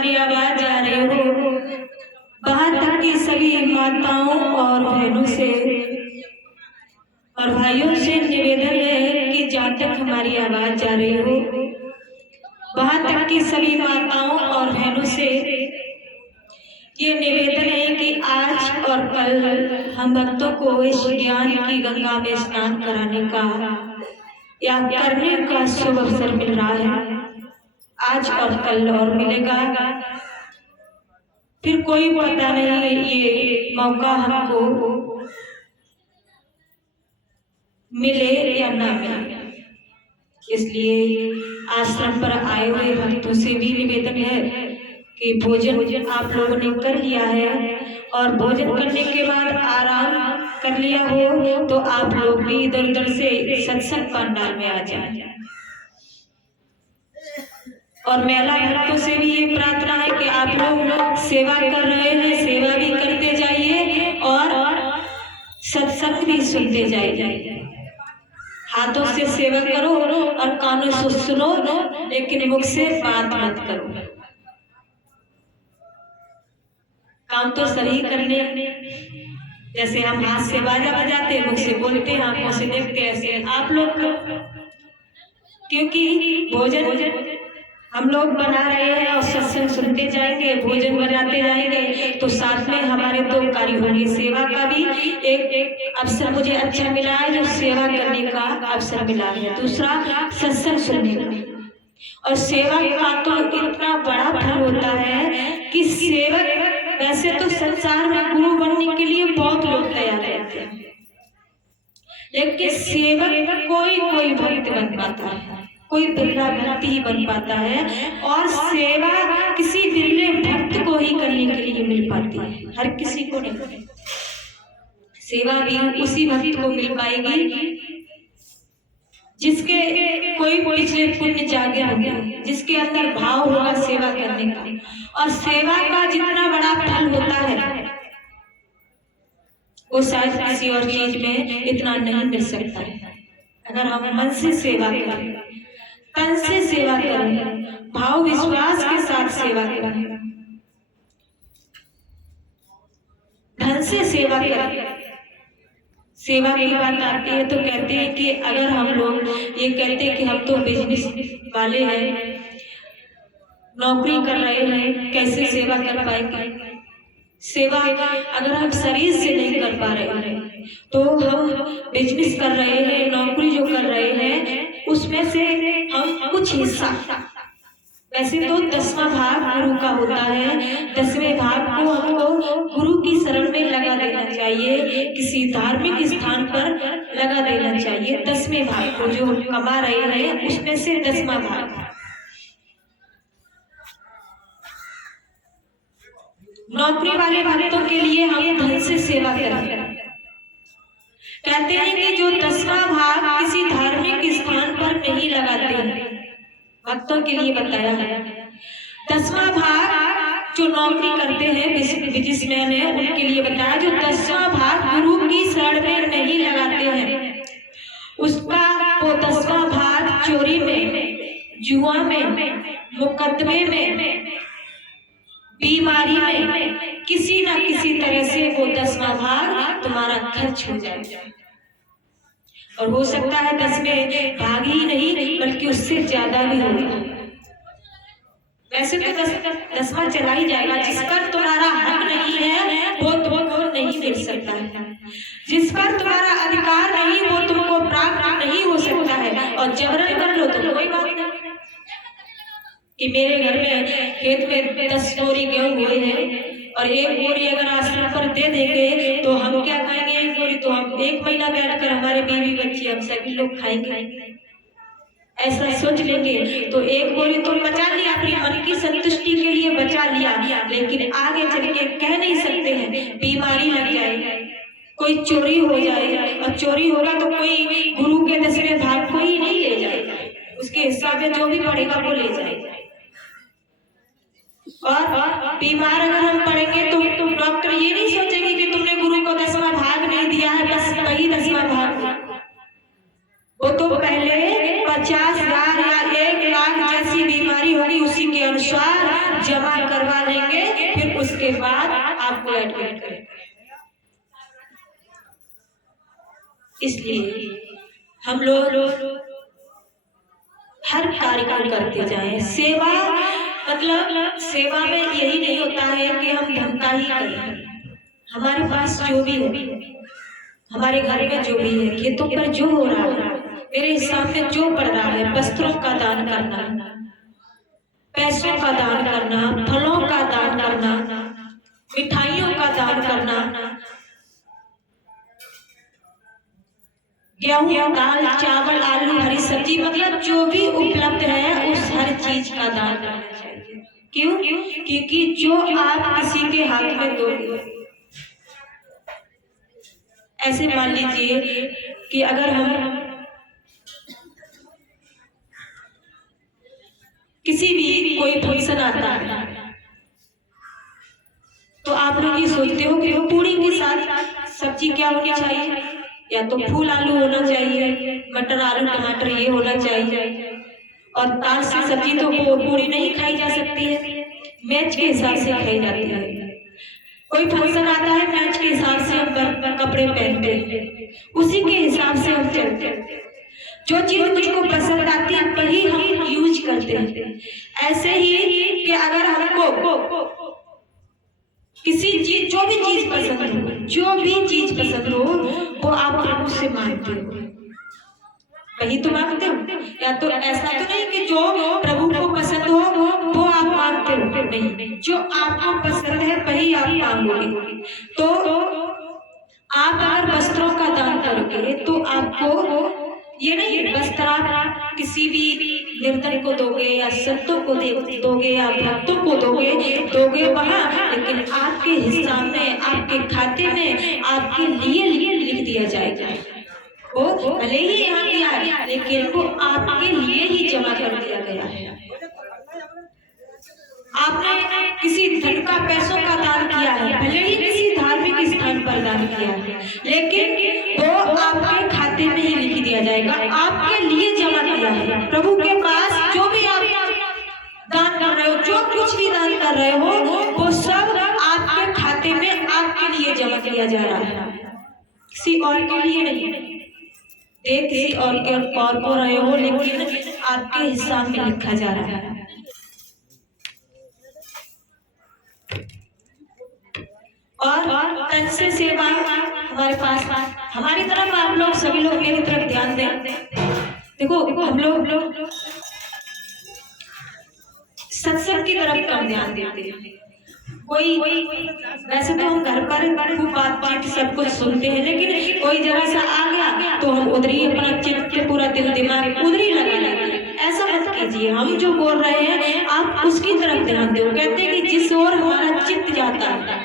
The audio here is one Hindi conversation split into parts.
हमारी आवाज आ रही हो, बाहर तक की सभी माताओं और बहनों से और भाइयों से निवेदन है कि जहाँ तक हमारी आवाज जा रही हो, बाहर तक की सभी माताओं और बहनों से ये निवेदन है कि आज और कल हम भक्तों को इस ज्ञान की गंगा में स्नान कराने का या करने का शुभ अवसर मिल रहा है। आज और कल और मिलेगा, फिर कोई पता नहीं ये मौका हमको मिले या ना मिले। इसलिए आश्रम पर आए हुए भक्तों से भी निवेदन है कि भोजन आप लोगों ने कर लिया है और भोजन करने के बाद आराम कर लिया हो तो आप लोग भी इधर उधर से सत्संग पंडाल में आ जाए। और महिला भक्तों से भी ये प्रार्थना है कि आप लोग सेवा कर रहे हैं, सेवा भी करते जाइए और सत्संग भी सुनते जाइए। हाथों से सेवा करो और कानों से सुनो, लेकिन मुख से बात मत करो। काम तो सही करने, जैसे हम हाथ से बाजा बजाते, मुख से बोलते, आंखों से देखते, ऐसे आप लोग, क्योंकि भोजन हम लोग बना रहे हैं और सत्संग सुनते जाएंगे, भोजन बनाते जाएंगे तो साथ में हमारे दो कार्य होंगे। सेवा का भी एक अवसर मुझे अच्छा मिला है, जो सेवा करने का अवसर मिला है। दूसरा सत्संग सुनने का। और सेवा का तो इतना बड़ा फल होता है कि सेवक, वैसे तो संसार में गुरु बनने के लिए बहुत लोग तैयार रहते हैं, लेकिन सेवक कोई भक्त बन पाता है, कोई बिरला भक्त ही बन पाता है। और सेवा किसी बिरले भक्त को ही करने के लिए मिल पाती है, हर किसी को नहीं। सेवा भी उसी भक्त को मिल पाएगी जिसके कोई पिछले पुण्य जागे होंगे, जिसके अंदर भाव होगा सेवा करने का। और सेवा का जितना बड़ा फल होता है वो शायद किसी और चीज में इतना नहीं मिल सकता है। अगर हम मन से सेवा करें, तन से सेवा करें, भाव विश्वास के साथ सेवा करें, धन से सेवा करें। सेवा की बात आती है तो कहते हैं कि अगर हम लोग ये कहते हैं कि हम तो बिजनेस वाले हैं, नौकरी कर रहे हैं, कैसे सेवा कर पाएंगे। सेवा अगर हम शरीर से नहीं कर पा रहे हैं तो हम बिजनेस कर रहे हैं, नौकरी जो कर रहे हैं उसमें से हम कुछ हिस्सा, वैसे तो 10वां भाग गुरु का होता है, 10वें भाग को हमको गुरु की शरण में लगा देना चाहिए, किसी धार्मिक स्थान पर लगा देना चाहिए। 10वें भाग को जो हम कमा रहे हैं उसमें से 10वां भाग। नौकरी वाले भक्तों के लिए हम धन से सेवा करें। कहते हैं कि जो 10वां भाग किसी धार्मिक स्थान पर नहीं लगाते हैं, भक्तों के लिए बताया है। 10वां भाग जो नौकरी करते हैं बिजनेसमैन है उनके लिए बताया, जो 10वां भाग गुरु की शरण में नहीं लगाते हैं उसका वो 10वां भाग चोरी में, जुआ में, मुकदमे में, बीमारी में, किसी ना किसी तरह से वो 10वां भाग तुम्हारा खर्च हो जाएगा। और हो सकता है 10वें भाग ही नहीं बल्कि उससे ज्यादा भी होगा। वैसे तो 10वां चला ही जाएगा। जिस पर तुम्हारा हक नहीं है वो तुमको नहीं मिल सकता है, जिस पर तुम्हारा अधिकार नहीं वो तुमको प्राप्त नहीं हो सकता है। और जबरन कर लो तो कोई बात नहीं कि मेरे घर में खेत में 10 बोरी गेहूं हुए हैं और 1 बोरी अगर आश्रम पर दे देंगे तो हम क्या खाएंगे? 1 बोरी तो हम 1 महीना बैठ कर हमारे बीवी बच्चे हम सभी लोग खाएंगे। ऐसा सोच लेंगे तो 1 बोरी तो बचा लिया, अपनी मन की संतुष्टि के लिए बचा लिया, लेकिन आगे चल के कह नहीं सकते हैं, बीमारी लग जाए, कोई चोरी हो जाए, और चोरी होगा तो कोई गुरु के 10वें भाग को ही नहीं ले जाएगा, उसके हिसाब में जो भी पड़ेगा वो ले जाएगा। और बीमार अगर हम पड़ेंगे तो डॉक्टर ये नहीं सोचेंगे कि तुमने गुरु को 10वां भाग नहीं दिया है, बस वही 10वां भाग। वो तो पहले 50,000 या 1 लाख जैसी बीमारी होगी, उसी के अनुसार जब जमा करवा लेंगे, फिर उसके बाद आपको एडमिट करेंगे। इसलिए हम लोग हर कार्य को करते जाएं। सेवा मतलब सेवा में यही नहीं होता है कि हम धंधा ही करें। हमारे पास जो भी है, हमारे घर में जो भी है, खेतों पर जो हो रहा है, मेरे हिसाब में जो पड़ रहा है, वस्त्रों का दान करना, पैसों का दान करना, फलों का दान करना, मिठाइयों का दान करना, गेहूं, दाल, चावल, आलू, हरी सब्जी, मतलब जो भी उपलब्ध है उस हर चीज का दान करना चाहिए। क्यों? क्योंकि जो आप किसी के हाथ में दोगे, ऐसे मान लीजिए कि अगर हम किसी भी कोई फंक्शन आता है तो आप लोग ये सोचते हो कि पूरी के साथ सब्जी क्या होनी चाहिए, या तो फूल आलू होना चाहिए, मटर आलू टमाटर ये होना चाहिए, और दाल से सब्जी तो पूरी नहीं खाई जा सकती है, मैच के हिसाब से खाई जाती है। कोई फंक्शन आता है, मैच के हिसाब से हम कपड़े पहनते हैं, उसी के हिसाब से हम चलते हैं। जो चीज मुझको पसंद आती है वही हम यूज करते हैं। ऐसे ही कि अगर हमको किसी चीज, जो भी चीज पसंद हो, जो भी चीज पसंद हो, वो आप प्रभु से मांगते हो, वही तो मांगते हो। या तो ऐसा तो नहीं कि जो प्रभु को पसंद हो वो आप मांगते हो, नहीं, जो आपको पसंद है वही आप मांगोगे। तो आप अगर वस्त्रों का दान करोगे तो आपको ये नहीं वस्त्र आप किसी भी निर्धन को दोगे या संतों को दोगे या भक्तों को दोगे वहां, लेकिन आपके हिसाब में, आपके खाते में आपके लिए लिख दिया जाएगा। वो भले ही यहाँ दिया है, लेकिन वो आपके लिए ही जमा कर दिया गया है। आपने किसी धन का, पैसों का दान किया है, भले ही किसी धार्मिक स्थान पर दान किया है, लेकिन वो आपके खाते में ही लिख दिया जाएगा, आपके लिए जमा किया है। प्रभु के पास जो भी आप दान कर रहे हो, जो कुछ भी दान कर रहे हो, वो सब आपके खाते में आपके लिए जमा किया जा रहा है, किसी और के लिए नहीं। देख किसी और को रहे हो, लेकिन आपके हिसाब में लिखा जा रहा है। और तन से सेवा हमारे पास, हमारी तरफ आप लोग सभी लोग मेरी तरफ ध्यान दें। देखो हम लोग सत्संग की तरफ कम ध्यान देते हैं। कोई वैसे तो हम घर पर खूब बातचीत सब कुछ सुनते हैं, लेकिन कोई जरा सा आ गया तो हम उधर ही अपना चित्त, पूरा दिल दिमाग उधर ही लगा लेते हैं। ऐसा मत कीजिए। हम जो बोल रहे हैं आप उसकी तरफ ध्यान दो। कहते हैं कि जिस ओर हमारा चित्त जाता है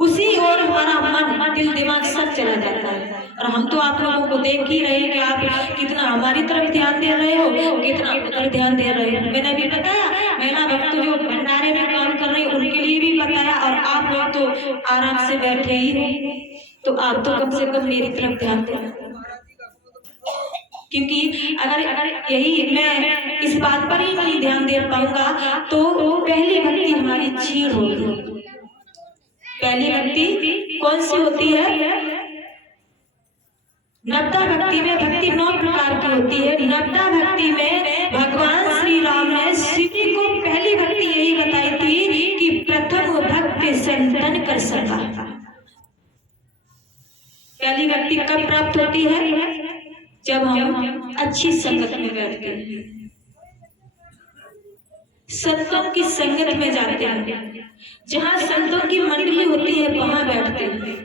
उसी ओर हमारा मन, दिल दिमाग सब चला जाता है। और हम तो आप लोगों को देख ही रहे हैं कि आप कितना हमारी तरफ ध्यान दे रहे हो, कितना उधर ध्यान दे रहे हो। मैंने भी बताया, महिला भक्त जो भंडारे में काम कर रही है उनके लिए भी बताया, और आप लोग तो आराम से बैठे ही हो, तो आप तो कम से कम मेरी तरफ ध्यान देना। क्योंकि अगर यही मैं इस बात पर ही नहीं ध्यान दे पाऊंगा तो पहली भक्ति हमारी छीड़ होगी। पहली भक्ति कौन सी होती है? नवदा भक्ति में भक्ति 9 प्रकार की होती है। नवदा भक्ति में भगवान श्री राम ने शिव जी को पहली भक्ति यही बताई थी कि प्रथम भक्ति संतन कर सका। पहली भक्ति कब प्राप्त होती है? जब हम अच्छी संगत में बैठते हैं, संतों की संगत में जाते हैं, जहाँ संतों की मंडली होती है वहां बैठते हैं,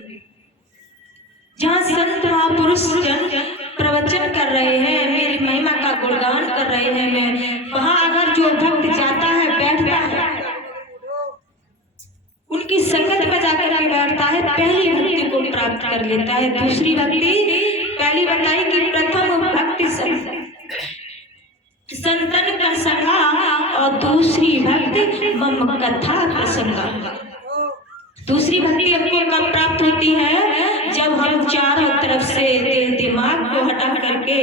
जहाँ संत महापुरुष जन प्रवचन कर रहे हैं, मेरी महिमा का गुणगान कर रहे हैं, मैं वहां अगर जो भक्त जाता है, बैठता है, उनकी संगत में जाकर के बैठता है, पहली भक्ति को प्राप्त कर लेता है। दूसरी भक्ति पहली बताई कि प्रथम भक्ति संतन का संगा, और दूसरी भक्ति मम कथा प्रसंगा। दूसरी भक्ति हमको कब प्राप्त होती है? जब हम चारों तरफ से दिल दिमाग को हटा करके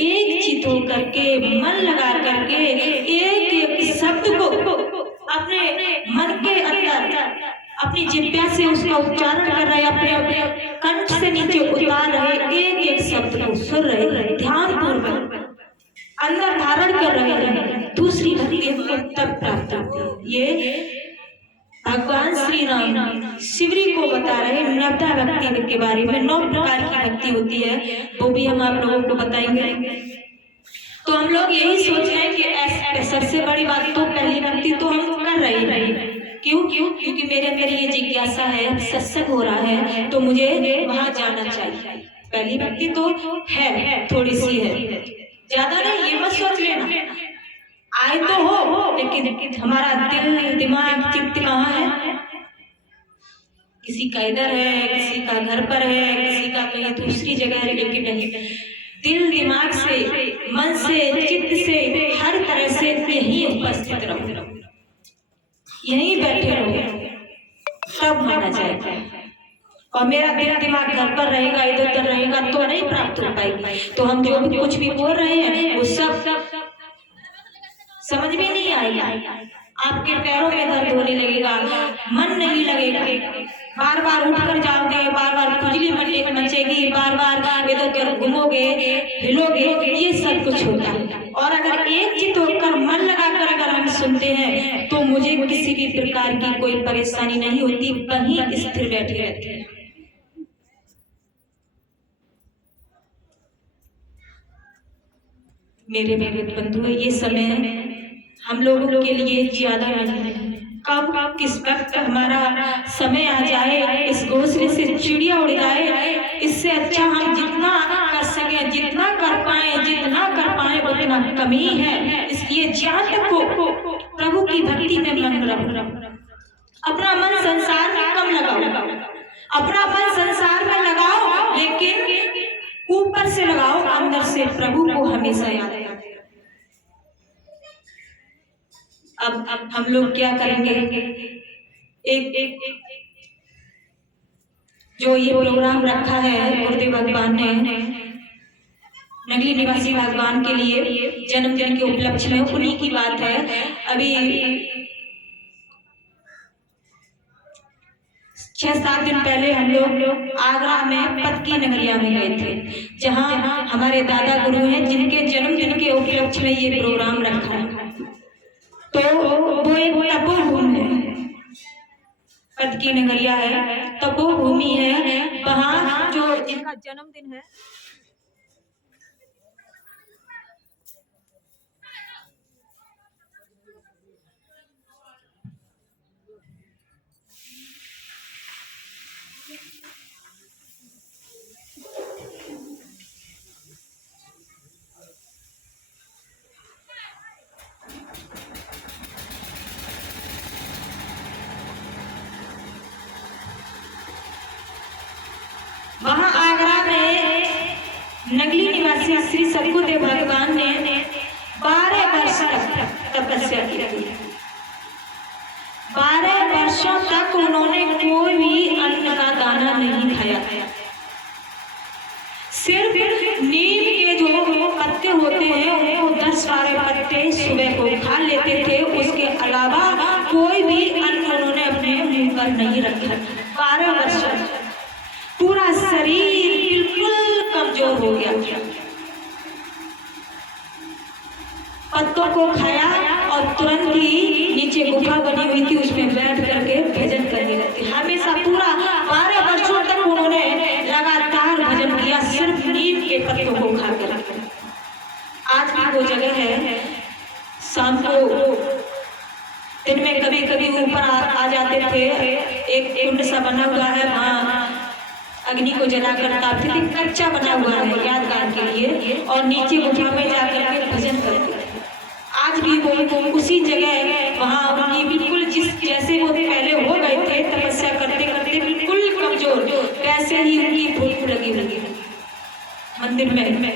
एक चित हो करके मन लगा करके एक एक शब्द को अपने मन के अंदर अपनी जिह्वा से उसका उच्चारण कर रहे, अपने कंठ से नीचे उतार रहे, एक एक शब्द को सुन रहे, ध्यान पूर्वक अंदर धारण कर रहे हैं, दूसरी भक्ति हमको तब प्राप्त होती है। ये भगवान श्री राम शिवरी को बता रहे नवदा भक्ति के बारे में। 9 प्रकार की भक्ति होती है, वो भी हम आप लोगों को बताएंगे। तो हम लोग यही सोच रहे हैं कि सबसे बड़ी बात तो पहली भक्ति तो हम कर रहे हैं। क्योंकि मेरे अंदर ये जिज्ञासा है, सत्संग हो रहा है तो मुझे वहां जाना चाहिए। पहली भक्ति तो है, थोड़ी सी है, ज्यादा नहीं, ये मत सोच लेना। आए तो हो, लेकिन हमारा दिल दिमाग चित्त कहाँ है? किसी का इधर है, किसी का घर पर है, किसी का कहीं दूसरी जगह है, लेकिन नहीं, दिल दिमाग से, मन से, चित्त से, हर तरह से यही उपस्थित रहो, यहीं बैठे रहो, तब माना जाएगा। और मेरा दिल दिमाग घर पर रहेगा, इधर उधर रहेगा तो नहीं प्राप्त हो पाएगी। तो हम जो भी कुछ भी बोल रहे हैं वो सब समझ में नहीं आएगा। आपके पैरों में दर्द होने लगेगा, मन नहीं लगेगा, बार बार उठकर जाओगे, बार बार खुजली मचेगी, बार बार इधर उधर घूमोगे, हिलोगे, ये सब कुछ होता है। और अगर एक चित्त होकर मन लगाकर अगर हम सुनते हैं तो मुझे किसी भी प्रकार की कोई परेशानी नहीं होती, वहीं स्थिर बैठे रहते हैं। मेरे बंधु, ये समय हम लोगों के लिए ज्यादा नहीं है। कब किस वक्त हमारा समय आ जाए, इस घोंसले से चिड़िया उड़ जाए, इससे अच्छा हम जितना कर सके, जितना कर पाए उतना कमी है। इसलिए ज्ञान को प्रभु की भक्ति में मन रखो। अपना मन संसार में कम लगाओ, अपना मन संसार में लगाओ, लेकिन ऊपर से लगाओ, अंदर से प्रभु को हमेशा याद करो। अब हम लोग क्या करेंगे, एक जो ये प्रोग्राम रखा है गुरुदेव भगवान ने नगली निवासी भगवान के लिए जन्मदिन के उपलक्ष्य में, उन्हीं की बात है। अभी 6-7 दिन पहले हम लोग आगरा में पतकी नगरिया में गए थे, जहां हमारे दादा गुरु हैं, जिनके जन्मदिन के उपलक्ष्य में ये प्रोग्राम रखा है। तो वो एक तपोभूमि है, पतकी नगरिया है, तपोभूमि है। वहां जो जिनका जन्मदिन है, वहां आगरा में नगली निवासी श्री सद्गुरुदेव भगवान ने 12 वर्ष तक तपस्या की थी। 12 वर्षों तक उन्होंने कोई भी अन्न का दाना नहीं खाया। सिर्फ नीम के जो पत्ते होते हैं उनको 10-12 पत्ते सुबह को खा लेते थे, उसके अलावा कोई भी अन्न उन्होंने अपने मुंह पर नहीं रखा। 12 वर्ष पूरा शरीर बिल्कुल कमजोर हो गया। पत्तों को खाया और तुरंत ही नीचे गुफा बनी हुई थी, उसमें बैठ करके भजन करने लगे। हमेशा पूरा 12 वर्षों तक उन्होंने लगातार भजन किया, सिर्फ नीम के पत्तों को खाकर। आज भी वो जगह है, शाम को दिन में कभी कभी ऊपर आ जाते थे, एक कुंड सा बना हुआ है, वहाँ अग्नि को जलाकर तापते थे, कच्चा बना हुआ है यादगार के लिए, और नीचे गुफा में जाकर के भजन करते थे। आज भी वो उसी जगह वहाँ उनकी बिल्कुल जैसे वो पहले हो गए थे तपस्या करते करते बिल्कुल कमजोर, वैसे ही उनकी भूख लगी मंदिर में।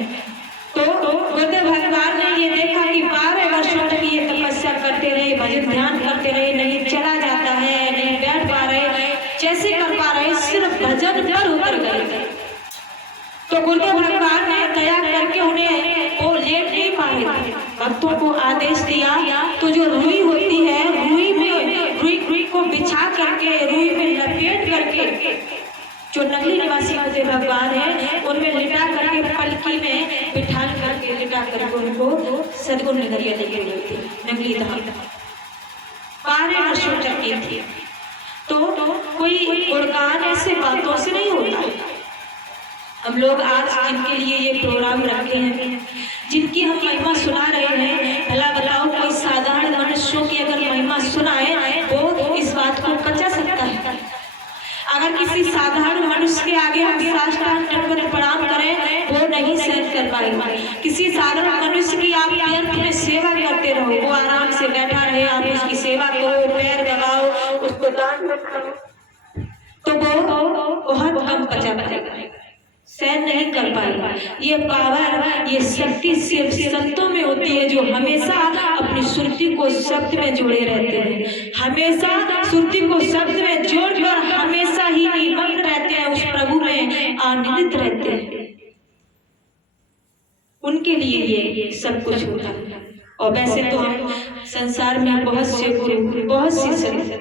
तो गुरुदेव भगवान ने ये देखा कि 12 वर्षों तक ये तपस्या करते रहे, भजन ध्यान करते रहे, नहीं चला जाता है, नहीं बैठ पा रहे, जैसे कर पा रहे, सिर्फ भजन पर उतर गए। तो गुरुदेव भगवान ने दया करके उन्हें वो लेट नहीं पा रहे थे, भक्तों को आदेश दिया। तो जो रुई होती है, रुई करके रुई में लपेट करके जो नगली निवासी होते भगवान है उनमें लिटा करके पलकी में बिठा करके लिटा करके उनको सदगुरु नगरिया लेके गए थे। नगली धाम 12 वर्षों तक की थी। तो कोई गुणगान ऐसे बातों से नहीं होता। हम लोग आज जिनके लिए ये प्रोग्राम रखे हैं, जिनकी हम महिमा सुना रहे हैं, भला बताओ कोई साधारण मनुष्यों की अगर महिमा सुनाए वो इस बात को बचा सकता है? अगर किसी साधारण मनुष्य के आगे हम साष्टांग दंडवत प्रणाम करें वो नहीं सहन कर पाएगा। किसी साधारण मनुष्य की आप तीर्थ में सेवा करते रहो, वो आराम से बैठा रहे, आप उसकी सेवा करो, पैर दबाओ, उसको दान करो, तो वो बहुत कम बचा पाएगा, सहन नहीं कर पाएगा। ये पावर, ये शक्ति सिर्फ संतों में होती है जो हमेशा अपनी सुरती को शब्द में जोड़े रहते हैं, हमेशा सुरती को शब्द में जोड़कर हमेशा ही निमग्न रहते हैं, उस प्रभु में आनंदित रहते हैं। उनके लिए ये सब कुछ होता है। और वैसे तो हम संसार में बहुत से गुरु, बहुत सी संत,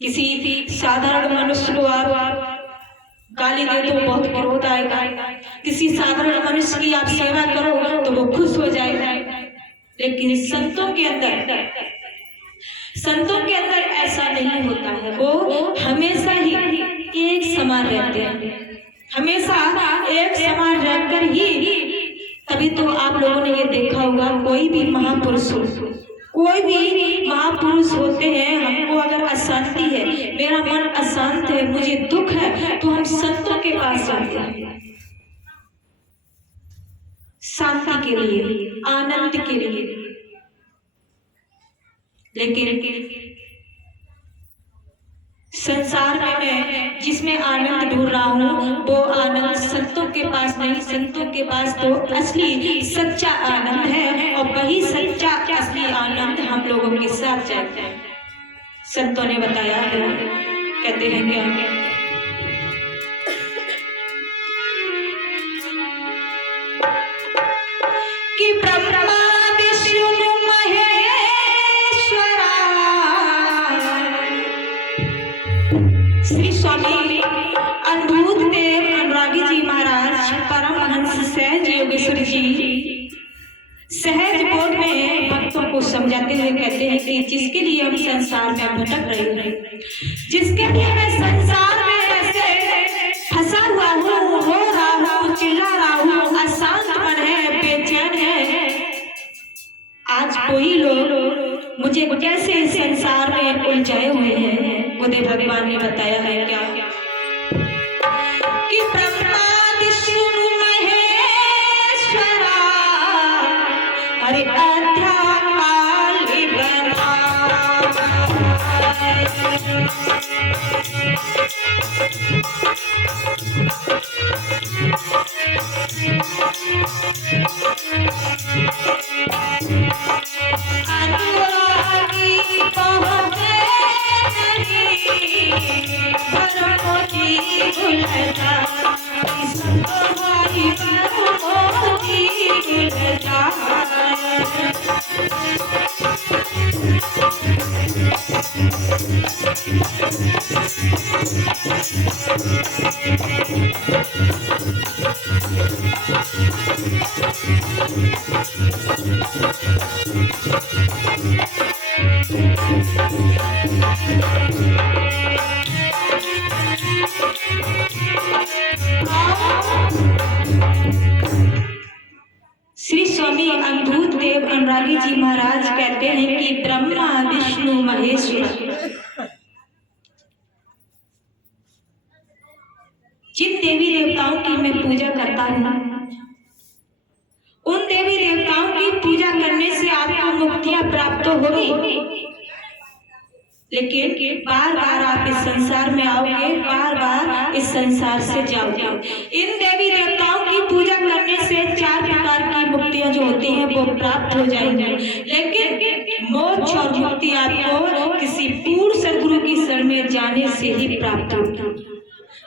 किसी साधारण मनुष्य को आप गाली दे तो बहुत क्रोध आएगा, किसी साधारण मनुष्य की आप सेवा करो तो वो खुश हो जाएगा। लेकिन संतों के अंदर ऐसा नहीं होता है। वो हमेशा ही एक समान रहते हैं, हमेशा एक समान रहकर ही। तभी तो आप लोगों ने ये देखा होगा, कोई भी महापुरुष होते हैं, हमको अगर अशांति है, मेरा मन अशांत है, मुझे दुख है, तो हम संतों के पास जाते हैं शांति के लिए, आनंद के लिए। लेकिन संसार में मैं जिसमें आनंद ढूंढ रहा हूँ वो आनंद संतों के पास नहीं। संतों के पास तो असली सच्चा आनंद है, और वही सच्चा असली आनंद हम लोगों के साथ जाता है। संतों ने बताया है, कहते हैं क्या कि ब्रह्मा विष्णु महेश्वरा, श्री स्वामी अनुभूत देव अनुरागी जी महाराज परमहंस सहज योगेश्वर जी सहज बोध में भक्तों को समझाते हुए कहते हैं कि जिसके लिए हम संसार में भटक रहे हैं, जिसके लिए मैं संसार में ऐसे फंसा हुआ हूँ, हो रहा हूँ, चिल्ला रहा हूँ, अशांत मन है, बेचैन है, आज कोई लोग मुझे कैसे इस संसार में उलझाए हुए हैं। गुरुदेव भगवान ने बताया है क्या कि ब्रह्मा विष्णु महेश्वरा, अरे अध्याकाली बना, अनुरागी पहुँचे भरमोजी गुलजा, संतोषी भरमोजी गुलजा। श्री स्वामी अनुभूत देव अनुरागी जी महाराज कहते हैं कि ब्रह्मा विष्णु महेश्वर, जिन देवी देवताओं की मैं पूजा करता हूँ, उन देवी देवताओं की पूजा करने से आपको मुक्तियां प्राप्त होगी। लेकिन बार बार आप इस संसार में आओगे, बार बार इस संसार से जाओगे। इन देवी देवताओं की पूजा करने से 4 प्रकार की मुक्तियां जो होती हैं वो प्राप्त हो जाएंगी। लेकिन मोक्ष और मुक्ति आपको किसी पूर्ण सदगुरु की शरण में जाने से ही प्राप्त होगी।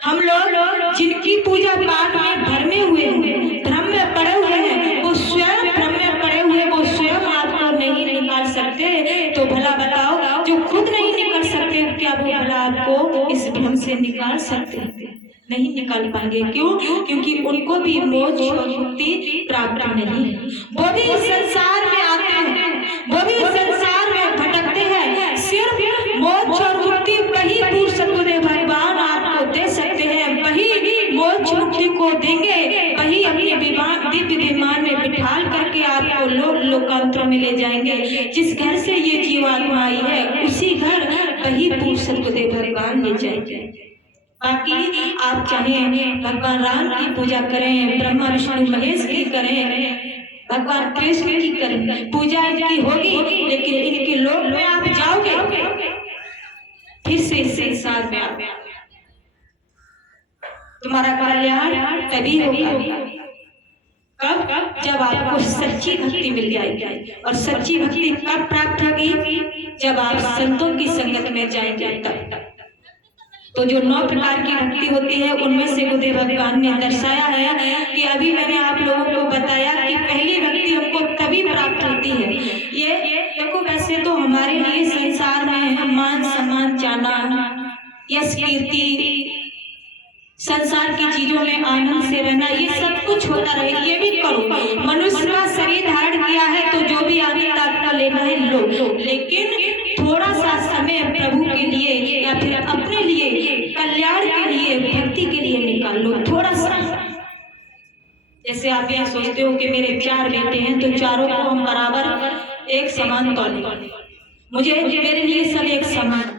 हम लोग जिनकी पूजा पाठ में भरमे हुए हैं, भ्रम में पड़े हुए हैं, वो स्वयं भ्रम में पड़े हुए, वो स्वयं आपको नहीं निकाल निकाल सकते, तो भला बताओ जो खुद नहीं निकल सकते क्या वो भला आपको इस भ्रम से निकाल सकते? नहीं निकाल पाएंगे। क्यों? क्योंकि उनको भी मोक्ष और मुक्ति प्राप्त नहीं है। वो भी इस संसार में आते हैं, वो भी इस संसार में भटकते हैं। सिर्फ मोक्ष और मुक्ति वही पूर्ण सतगुरुदेव भगवान आपको दे सकते हैं, वही मोक्ष मुक्ति को देंगे, वही अपने दिव्य विमान में बिठाल करके आपको लोकांतर में ले जाएंगे। जिस घर से ये जीवात्मा आई है उसी घर वही पूर्ण सतगुरुदेव भगवान ले जाएंगे। बाकी आप चाहे भगवान राम की पूजा करें, ब्रह्मा विष्णु महेश की करें, भगवान कृष्ण की करें, पूजा इनकी होगी, लेकिन इनके लोक में आप जाओगे फिर से इस संसार में आप तुम्हारा कल्याण तभी होगा कब? जब आपको सच्ची भक्ति मिल जाएगी। और सच्ची भक्ति कब प्राप्त होगी? जब आप संतों की संगत में जाएंगे तब। तो जो 9 प्रकार की भक्ति होती है उनमें से गुरुदेव भगवान ने दर्शाया है कि अभी मैंने आप लोगों को बताया कि पहली भक्ति हमको तभी प्राप्त होती है। ये देखो, वैसे तो हमारे लिए संसार में मान सम्मान, जाना, यश, कीर्ति, संसार की चीजों में आनंद से रहना, ये सब कुछ होता रहे, ये भी करो। मनुष्य का शरीर धारण किया है तो जो भी आनंद आपका लेना है लो, लेकिन थोड़ा सा समय प्रभु के लिए या फिर अपने लिए, कल्याण के लिए, भक्ति के लिए निकाल लो थोड़ा सा। जैसे आप ये सोचते हो कि मेरे 4 बेटे हैं तो चारों को हम बराबर एक समान तौल, मुझे मेरे लिए सब एक समान।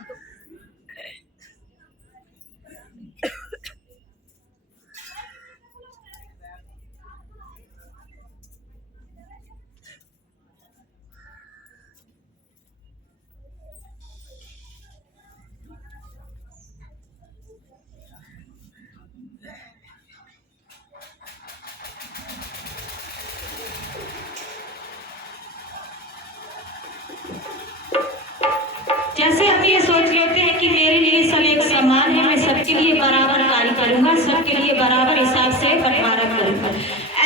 जैसे हम ये सोच लेते हैं कि मेरे लिए सब एक समान है, मैं सबके लिए बराबर कार्य करूंगा, सबके लिए बराबर हिसाब से बंटवारा करूंगा।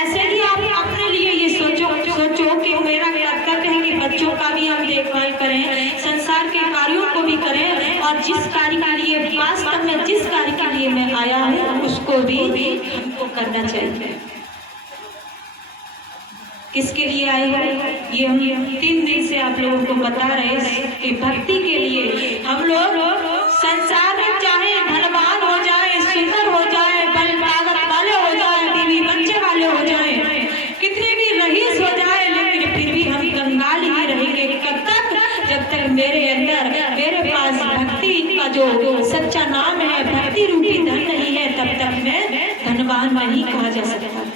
ऐसे ही आप अपने लिए ये सोचो कि मेरा कर्तव्य है कि बच्चों का भी हम देखभाल करें, संसार के कार्यों को भी करें, और जिस कार्य के लिए वास्तव में जिस कार्य के लिए मैं आया हूँ उसको भी हमको करना चाहिए। किसके लिए आए हो? ये हम 3 दिन से आप लोगों को बता रहे हैं कि भक्ति के लिए हम लोग संसार में चाहे धनवान हो जाए, सुंदर हो जाए, बल ताकत वाले हो जाए, बीवी बच्चे वाले हो जाए, कितने भी रईस हो जाए, लेकिन फिर भी हम कंगाल ही रहेंगे। कब तक? जब तक मेरे अंदर, मेरे पास भक्ति का जो सच्चा नाम है, भक्ति रूपी धन नहीं है, तब तक मैं धनवान नहीं कहा जा सकता।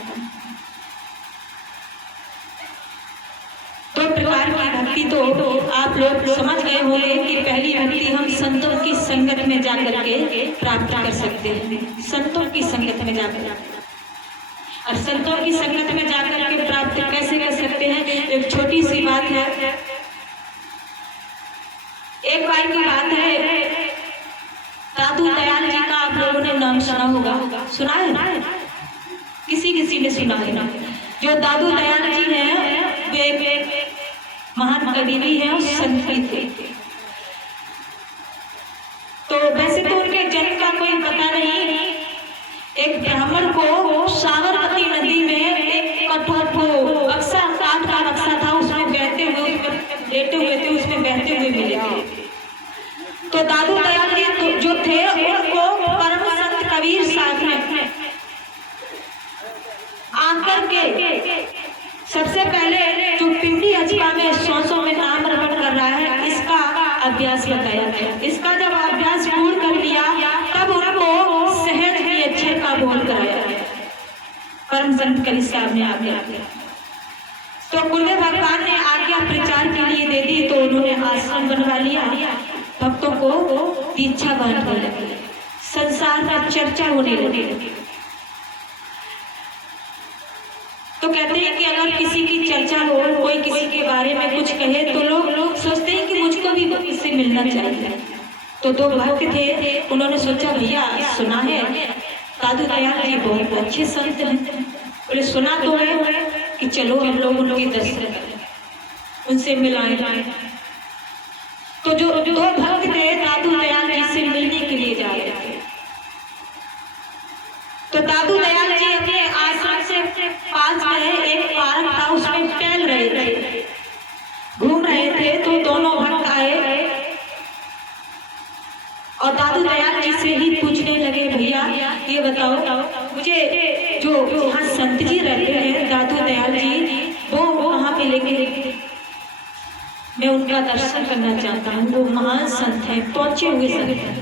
तो आप लोग समझ गए होंगे कि पहली भक्ति हम संतों की संगत में जाकर के प्राप्त कर सकते हैं। संतों की संगत में जाकर, और संतों की संगत में जाकर के प्राप्त कैसे कर सकते हैं? एक छोटी सी बात है। एक बार की बात है, दादू दयाल जी का आप लोगों ने नाम सुना होगा, सुना है? किसी ने सुना है। जो दादू दयाल जी हैं वे महान कवि भी है और संत भी थे। तो वैसे तो उनके जन्म का कोई पता नहीं। एक ब्राह्मण को साबरमती नदी में एक कठोर बक्सा, काठ का बक्सा था, उसमें बहते हुए, लेटे हुए थे, उसमें बहते हुए मिले थे। तो दादू दयाल जी जो थे उनको परम संत कबीर साहब ने आकर के सबसे पहले जो पिंडी अजपा में 100 में नाम अर्पण कर रहा है, इसका अभ्यास बताया। इसका जब अभ्यास पूर्ण कर लिया तब उनको सहज की अक्षर का बोध कराया परम संत कबीर साहब ने आज्ञा। तो गुरुदेव भगवान ने आज्ञा प्रचार के लिए दे दी, तो उन्होंने आश्रम बनवा लिया, भक्तों को दीक्षा बांटने लगे, संसार में चर्चा होने लगी। तो कहते हैं कि अगर किसी की चर्चा हो, कोई किसी के बारे में कुछ कहे, तो लोग सोचते हैं कि मुझको भी इससे मिलना चाहिए। तो 2 भक्त थे, उन्होंने सोचा भैया सुना है दादू दयाल जी बहुत अच्छे संत हैं, बोले सुना तो है कि चलो हम लोग उनके दर्शन करें। उनसे मिलाएं। तो जो दो भक्त थे दादू दयाल जी से मिलने के लिए जा रहे थे। तो दादू दयाल जी अपने आश्रम से पास में एक पार्क था, उसमें टहल रहे थे, घूम रहे थे। तो दोनों भक्त आए और दादू दयाल जी से ही पूछने लगे, भैया ये बताओ मुझे जो यहाँ संत जी रहते हैं दादू दयाल जी, वो कहाँ मिलेंगे? मैं उनका दर्शन करना चाहता हूँ, वो महान संत हैं, पहुंचे हुए संत हैं।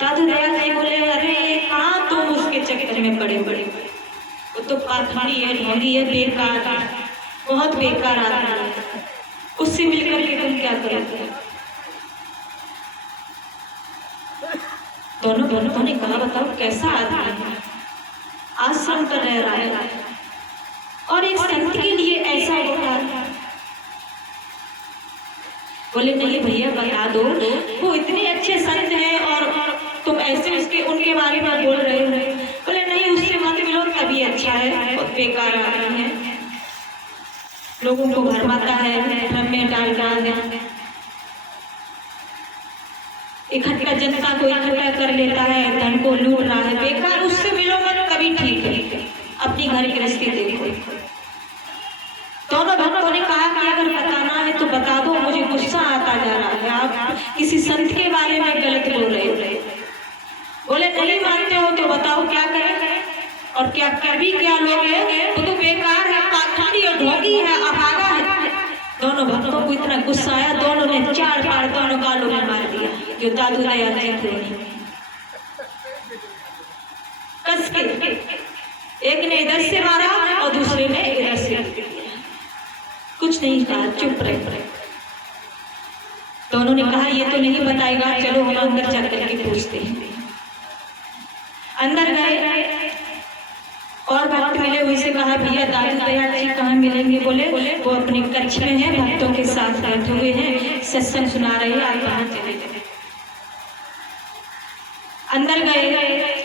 दादू दयाल जी बोले, अरे कहाँ तुम उसके चक्कर में पड़े, वो तो पाखंडी है, ढोंगी है, बेकार, बहुत बेकार आदमी है, उससे मिलकर के तुम क्या करोगे? दोनों भक्तों ने कहा, बताओ कैसा आदमी है, आश्रम कर रहा है और एक संत के लिए ऐसा होता है। बोले नहीं भैया बता दो, वो इतने अच्छे संत हैं और तुम ऐसे उसके उनके बारे में बोल रहे हो। बोले नहीं, उससे मत मिलो, तभी अच्छा है, बहुत बेकार आदमी है, लोगों को भरमाता है, भ्रम में डाल रहा है, इकट्ठा जनता को इकट्ठा कर लेता है, धन को लूट रहा है, बेकार, उससे मिलो मत, कभी ठीक है, अपनी घर गृहस्थी देखो। दोनों भक्तों ने कहा कि अगर बताना है तो बता दो, मुझे गुस्सा आता जा रहा है, आप किसी संत के बारे में गलत बोल रहे हो। बोले नहीं मानते हो तो बताओ क्या करें, और क्या कभी क्या लोगे, वो तो बेकार है, पाखंडी और ढोंगी है, अभागा है। दोनों भक्तों को इतना गुस्सा आया, दोनों ने चार बार दोनों गालों में मार दिया, जो दादू दयाल जी थे, कस के। एक ने इधर से मारा और दूसरे ने इधर से, कुछ नहीं कहा, चुप रहे। दोनों ने कहा ये तो नहीं बताएगा, चलो हम अंदर जाकर के पूछते हैं। अंदर गए और भक्त मिले, उनसे कहा भैया दादू दयाल जी कहाँ मिलेंगे? बोले वो अपने कक्ष में है, भक्तों के साथ बैठे हुए हैं, सत्संग सुना रहे हैं, आप वहां चले जाए। अंदर गए,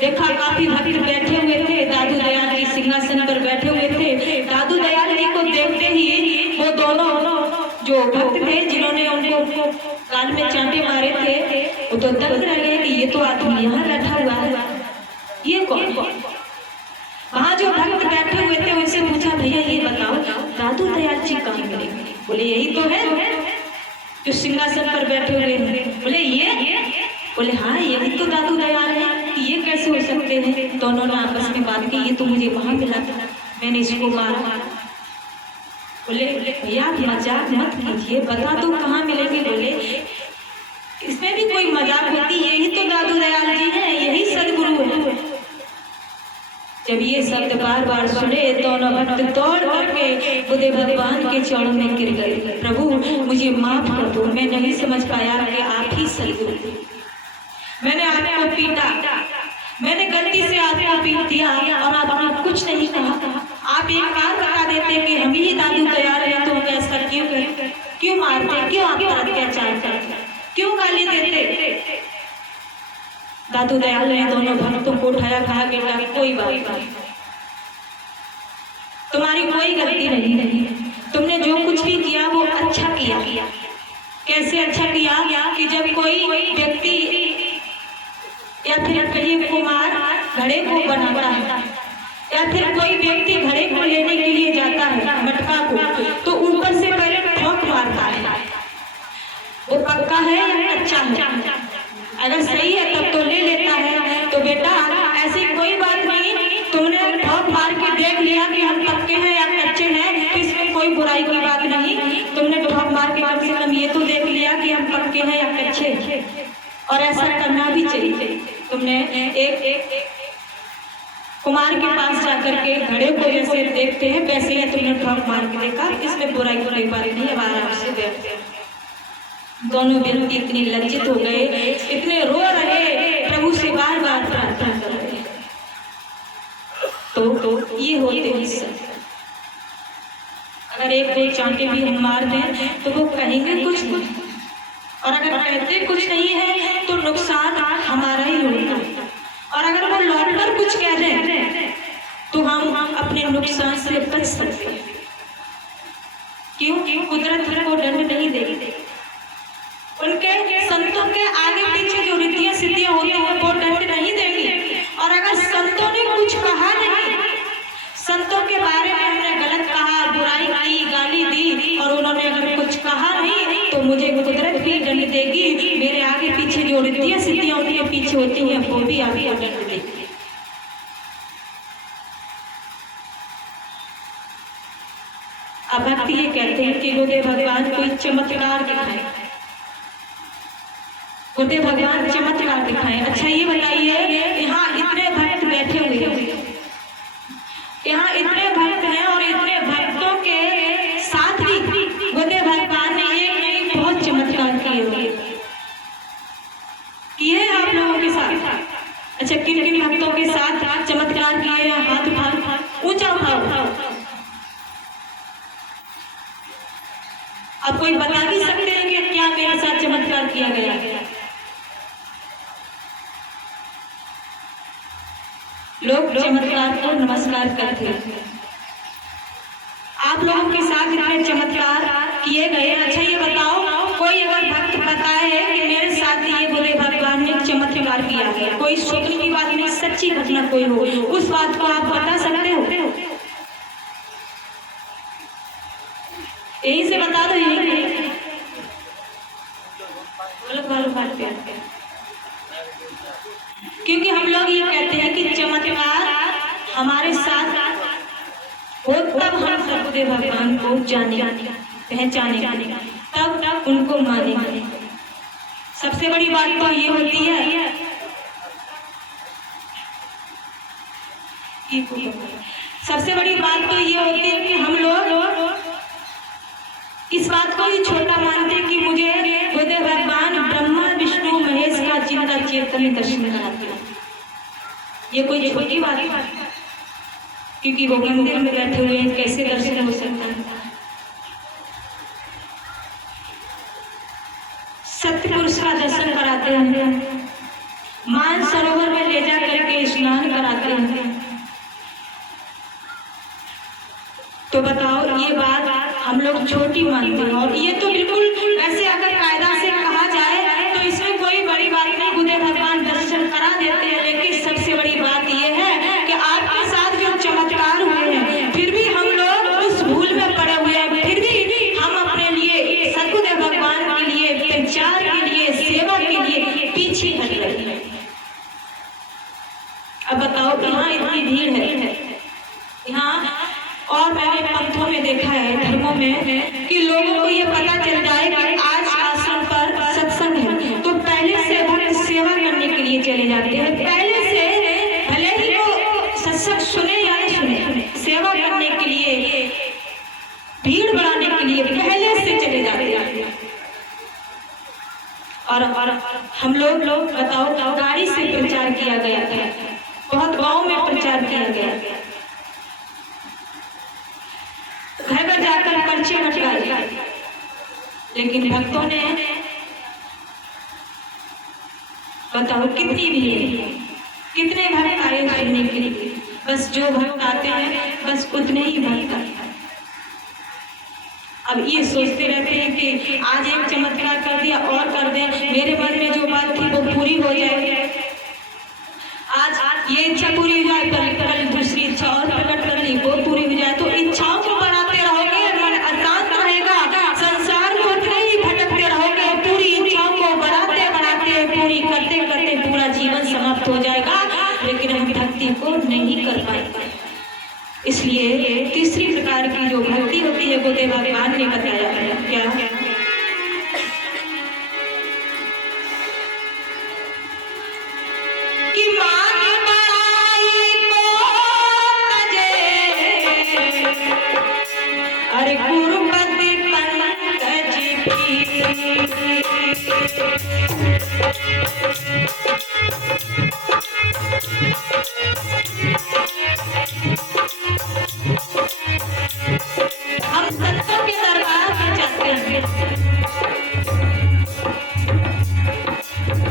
देखा काफी भक्त बैठे हुए थे, दादू दयाल जी सिंहासन पर बैठे हुए थे। दादू दयाल जी को देखते ही वो दोनों जो भक्त थे जिन्होंने उनको कान में चांटे मारे थे, वो तो दंग रह गए कि ये तो आदमी यहाँ बैठा हुआ है, ये कौन? वहाँ जो भक्त बैठे हुए थे उनसे पूछा, भैया ये बताओ दादू दयाल जी कहाँ मिलेंगे? बोले यही तो है जो सिंहासन पर बैठे हुए हैं। बोले ये? बोले हाँ यही तो दादू दयाल है, ये कैसे हो सकते हैं? दोनों ने आपस में बात की, ये तो मुझे वहां मिला था, मैंने इसको मारा। बोले भैया मजाक मत कीजिए, बता दो कहाँ मिलेंगे? बोले इसमें भी कोई मजाक होती, यही तो दादू दयाल जी हैं, यही सदगुरु है। जब ये शब्द बार बार सुने, दोनों भक्त दौड़ करके बुद्धे भगवान के चरणों में गिर गए, प्रभु मुझे माफ कर दो, मैं नहीं समझ पाया कि आप ही सदगुरु, मैंने आपको पीटा, मैंने गलती से आपको पीट दिया और आपने कुछ नहीं कहा। आप एक बार बता देते कि हम ही दादू दयाल हैं तो हम ऐसा क्यों करते, क्यों मारते, क्यों आप पर अत्याचार करते, क्यों गाली देते? दादू दयाल ने दोनों भक्तों को उठाया, कहा बेटा कोई बात नहीं, तुम्हारी कोई गलती नहीं, तुमने जो कुछ भी किया वो अच्छा किया। कैसे अच्छा किया कि जब कोई व्यक्ति या फिर कहीं कुमार घड़े को बनाता है या फिर कोई व्यक्ति घड़े को लेने के लिए जाता है, मटका को, तो ऊपर से पहले ठोक मारता है, वो पक्का है या कच्चा है, अगर सही है तब तो ले लेता है। तो बेटा ऐसी कोई बात नहीं, तुमने ठोक मार के देख लिया कि हम पक्के हैं या कच्चे हैं, तो इसमें कोई बुराई की बात नहीं। तुमने ठोक मार के कम से कम ये तो देख लिया कि हम पक्के हैं या कच्चे, और ऐसा करना भी चाहिए। तुमने एक कुमार के पास जाकर के घड़े को जैसे देखते हैं वैसे ही तुमने ठोक मार के देखा, इसमें बुराई बात नहीं है, आराम से बैठते। दोनों व्यक्ति इतने लज्जित हो गए, इतने रो रहे, प्रभु से बार बार प्रार्थना कर रहे। तो ये होते हैं, अगर एक दो चांटे भी हम मार दें तो वो कहेंगे कुछ नहीं, और अगर कहते कुछ नहीं है तो नुकसान हमारा ही होगा, और अगर वो लौट कर कुछ कह दें तो हम अपने नुकसान से बच सकते हैं। कि कि कुदरत को दंड नहीं देगी। उनके संतों के आगे पीछे जो रिद्धियां सिद्धियां होती हैं वो दंड नहीं देगी। और अगर संतों ने कुछ कहा नहीं, संतों के बारे में हमने गलत कहा, बुराई की, गाली दी और उन्होंने अगर कुछ कहा नहीं तो मुझे कुदरत भी दंड देगी। मेरे आगे पीछे जो रिद्धियां सिद्धियां उनके पीछे होती हैं वो भी आपको दंड देगी। अब भक्त ये कहते हैं कि गुरुदेव भगवान कोई चमत्कार दिखाए, गुरुदेव भगवान चमत्कार दिखाए। अच्छा ये बताइए, यहाँ इतने भक्त बैठे हुए हैं, यहाँ इतने भक्त हैं और इतने भक्तों के साथ भी गुरुदेव भगवान ने एक नहीं बहुत चमत्कार किए हुए किए आप लोगों के साथ। अच्छा किन किन भक्तों के साथ चमत्कार किए हैं? हाथ उठाओ, ऊंचा उठाओ। आप कोई बता भी सकते हैं कि क्या मेरे साथ चमत्कार किया गया? लोग चमत्कार को नमस्कार करते हैं। आप लोगों के साथ इतने चमत्कार किए गए। अच्छा ये बताओ, कोई अगर भक्त बताए कि मेरे साथ ये बोले भगवान ने चमत्कार किया गया, कोई स्वप्न की बात नहीं, सच्ची घटना कोई हो, उस बात को आप बता सकते हो? यही से बता दो। यही क्योंकि हम लोग ये कहते हैं कि चमत्कार हमारे साथ हो तब हम सतगुरुदेव भगवान को जाने पहचाने, तब उनको माने। सबसे बड़ी बात तो ये होती है, सबसे बड़ी बात तो ये होती है कि हम लोग इस बात को ही छोटा मानते हैं कि मुझे गुरुदेव भगवान ब्रह्मा विष्णु महेश का जिंदा चेतन दर्शन कराते हैं। ये कोई छोटी बात है, क्योंकि वो मंदिर में बैठे हुए हैं, कैसे दर्शन हो सकता है? सतपुरुष का दर्शन कराते हैं, मान सरोवर में ले जा करके स्नान कराते हैं। तो बताओ ये बात हम लोग छोटी मानते हैं, और ये तो बिल्कुल ऐसे अगर कायदा से कहा जाए तो इसमें कोई बड़ी बात नहीं, गुरुदेव भगवान दर्शन करा देते हैं। लेकिन सबसे बड़ी बात ये है कि आपके साथ जो चमत्कार हुए हैं फिर भी हम लोग उस भूल में पड़े हुए हैं, फिर भी हम अपने लिए सतगुरुदेव भगवान के लिए, प्रचार के लिए, सेवा के लिए पीछे हट रहे हैं। अब बताओ, यहाँ इतनी भीड़ है, यहाँ और मैंने पंथों में देखा है, धर्मों में, कि लोगों को ये पता चल जाए कि आज आश्रम पर सत्संग है तो पहले से भक्त सेवा करने के लिए चले जाते हैं। पहले से भले ही वो सत्संग सुने या नहीं सुने, सेवा करने के लिए, भीड़ बढ़ाने के लिए पहले से चले जाते हैं। और हम लोग बताओ, गाड़ी से प्रचार किया गया था, बहुत गाँव में प्रचार किया गया, घर पर जाकर पर्चे बंटवाए, लेकिन भक्तों ने बताओ कितनी भीड़, कितने भक्त आए सुनने के लिए? बस जो भक्त आते हैं बस उतने ही भक्त आते हैं। अब ये सोचते रहते हैं कि आज एक चमत्कार कर दिया और कर दें, मेरे मन में जो बात थी वो पूरी हो जाए, आज ये इच्छा पूरी हो जाए, कल दूसरी इच्छा और प्रकट कर ली, वो पूरी हो जाए। तो इच्छाओं को बढ़ाते रहोगे, मन अशांत रहेगा, संसार में उतने ही भटकते रहोगे, पूरी इच्छाओं को बढ़ाते बढ़ाते पूरी करते करते पूरा जीवन समाप्त हो जाएगा, लेकिन हम भक्ति को नहीं कर पाएंगे। इसलिए तीसरी प्रकार की जो भक्ति होती है गुरुदेव भगवान ने बताया है, क्या? अरे गुरुपति पंकज हम संतों के दरबार में जाते हैं,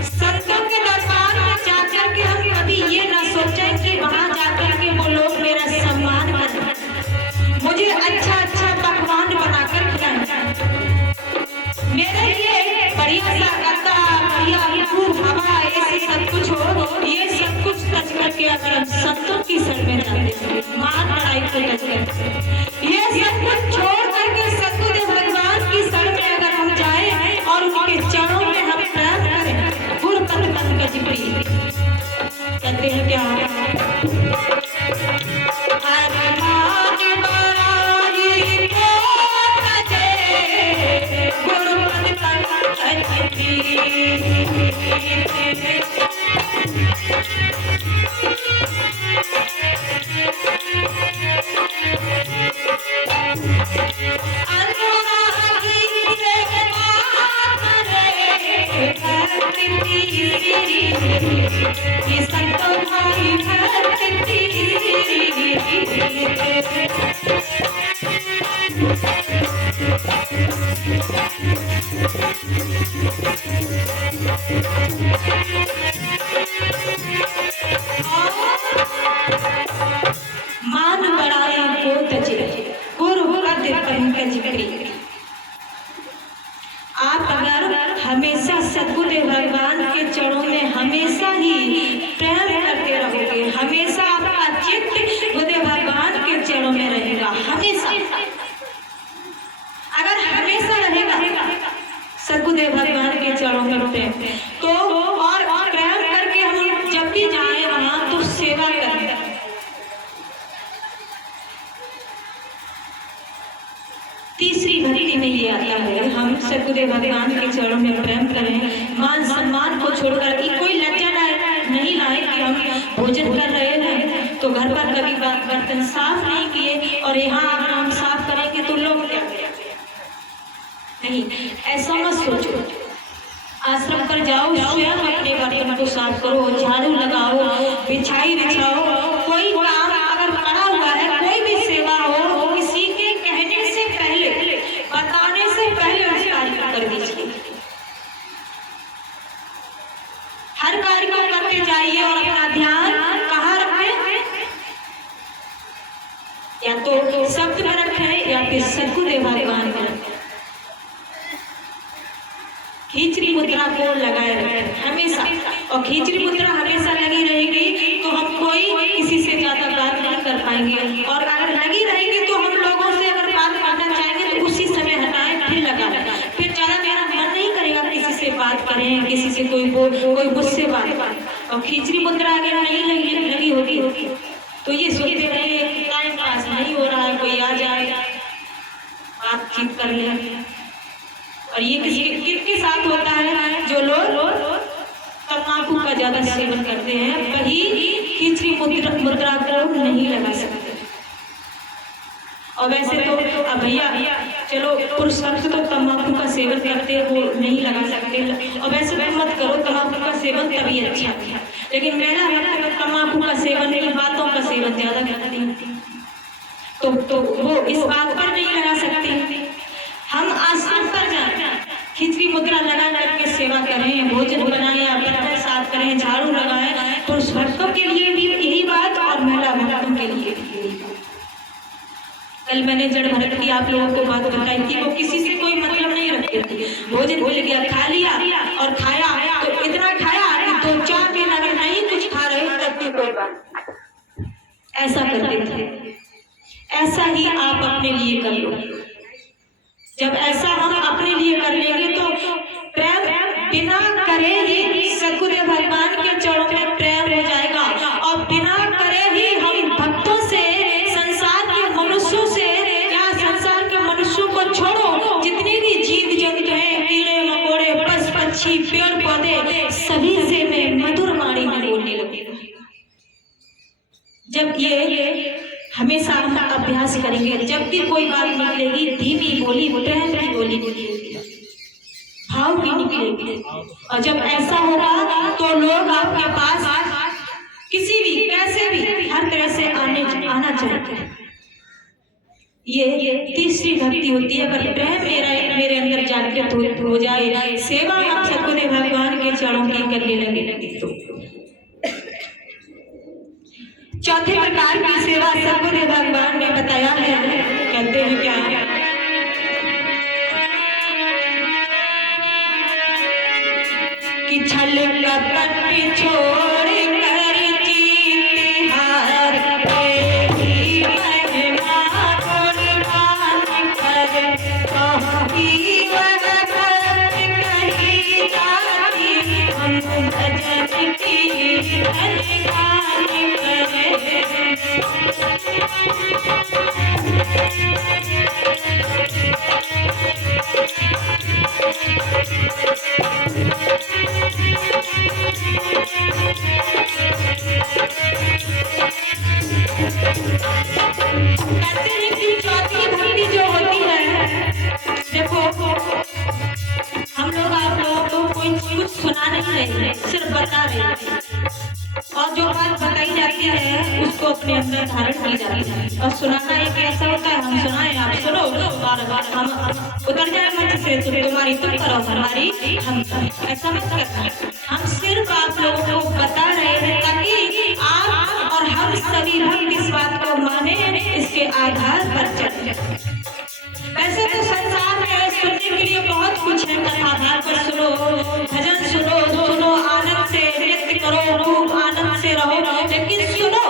संतों के दरबार में जाकर के हम कभी ये ना सोचें कि वहां जाकर के वो लोग मेरा सम्मान करें, मुझे अच्छा अच्छा पकवान बनाकर खिलाएं। मेरे लिए बढ़िया सा गद्दा, बढ़िया खूब हवा, ऐसी सब कुछ हो, ये सब कुछ टच करके अगर हम संतों की शरण में जाते, मान बढ़ाई को टच करते, ये सब कुछ छोड़ करके सतगुरुदेव भगवान की शरण में अगर हम जाए और उनके चरणों में हम प्रेम करें, गुरपद पंकज प्रिय, कहते हैं क्या ये संतों भाई मान बढ़ाए को तजे गुरु पद पंकज प्रिय। आप अगर हमेशा सतगुरुदेव भगवान के चरणों में हमेशा ही प्रेम करते रहोगे, हमेशा आपका चित्त गुरुदेव भगवान के चरणों में रहेगा, हमेशा अगर हमेशा रहेगा सतगुरुदेव भगवान के चरणों में प्रेम, तो और प्रेम करके हम जब भी जाए वहां तो सेवा करें। तीसरी भक्ति में ये आता है, हम सतगुरुदेव भगवान के चरणों में प्रेम करें, मान सम्मान को छोड़कर कोई लज्जा नहीं लाए कि हम भोजन कर रहे हैं तो घर पर कभी बर्तन साफ नहीं किए और यहाँ अगर हम साफ करेंगे तो लोग क्या नहीं, ऐसा मत सोचो। आश्रम पर जाओ, स्वयं अपने बर्तन को साफ करो, झाड़ू लगाओ, बिछाई बिछाओ, कोई काम अगर पड़ा हुआ है, कोई भी सेवा हो, किसी के कहने से पहले, बताने से पहले उस कार्य को कर दीजिए। हर कार्य को करते जाइए और अपना ध्यान कहाँ रखें, या तो शब्द में रखें या फिर सतगुरुदेव भगवान में रखें। खींचरी मुद्रा को लगाए रखें हमेशा, और खींचरी मुद्रा हमेशा लगी रहेगी तो हम कोई किसी से ज्यादा बात नहीं कर पाएंगे, और अगर लगी रहेगी तो हम लोगों से अगर बात करना चाहेंगे तो उसी समय हटाएं, फिर लगा लें, फिर ज्यादा मेरा मन नहीं करेगा किसी से बात करें, किसी से कोई मुझसे बात। और खींचरी मुद्रा अगर नहीं लगी होगी तो ये सोचते रहे टाइम पास नहीं हो रहा है, कोई आ जाए बातचीत कर ले। और ये किसके साथ होता है, जो लोग तम्बाकू का ज्यादा सेवन करते हैं वही खींचरी मुद्रा को नहीं लगा सकते। और वैसे तो अब भैया चलो पुरुष तो तम्बाकू का सेवन करते हैं वो नहीं लगा सकते, और वैसे तो मत करो तम्बाकू का सेवन, तभी अच्छा। लेकिन मेरा तम्बाकू का सेवन नहीं, बातों का सेवन ज्यादा करती है तो वो इस बात पर नहीं लगा सकती। हम आश्रम पर जाएं, खिचड़ी मुद्रा लगा करके सेवा करें, भोजन बनाएं, बर्तन साफ करें, झाड़ू लगाएं, पुरुष भक्तों के लिए भी यही बात और महिला भक्तों के लिए भी यही बात। कल मैंने जड़ भरत की आप लोगों को बात बताई थी, वो किसी से कोई मतलब नहीं रखते थे, भोजन भूल गया, खा लिया और खाया तो इतना खाया कि 2-4 दिन अगर नहीं कुछ खा रहे तब भी कोई बात, ऐसा करते थे। ऐसा ही आप अपने लिए कर लो। जब ऐसा हम अपने लिए कर लेंगे तो प्रेम बिना करे ही सतगुरुदेव भगवान के चरणों में प्रेम हो जाएगा, और बिना करे ही हम भक्तों से, संसार के मनुष्यों से, या संसार के मनुष्यों को छोड़ो, जितने भी जीव जंतु हैं, कीड़े मकोड़े, पशु पक्षी, पेड़ पौधे, सभी से मैं मधुर वाणी में बोलने लगूंगा। जब ये हमेशा हम अभ्यास करेंगे, जब भी कोई बात निकलेगी धीमी बोली, प्रेम की बोली निकलेगी, भाव की निकलेगी। और जब ऐसा होगा तो लोग आपके पास किसी भी कैसे भी हर तरह से आना चाहेंगे। ये तीसरी भक्ति होती है। अगर प्रेम मेरे अंदर जागृत हो जाए, सेवा हम सतगुरुदेव भगवान के चरणों की करने लगे तो चौथे प्रकार की सेवा सतगुरुदेव भगवान ने बताया है। कहते हैं क्या, कि छल कपट छोड़ कर जीत हार तेरी महिमा गुणगान कर कही वह भक्त कही जाती हम भजन की धनगान करे। कहते हैं कि चौथी भक्ति जो होती है, देखो हम लोग आप लोगों को कोई कुछ सुना नहीं रहे, सिर्फ बता रहे हैं और जो बात बताई जाती है उसको अपने अंदर धारण की जाती है। और सुनाना एक ऐसा होता है, हम सुनाए आप सुनो और हम उतर जाए मंच से, तो तुम्हारी तुम करो हमारी हम करो, ऐसा मत करना। हम सिर्फ आप लोगों को बता रहे हैं ताकि आप और हम सभी भक्त इस बात को माने, इसके आधार पर चले। वैसे तो संसार में सुनने के लिए बहुत कुछ है, कथा भागवत सुनो, भजन सुनो, सुनो आनंद से नृत्य करो, खूब आनंद से रहो, लेकिन सुनो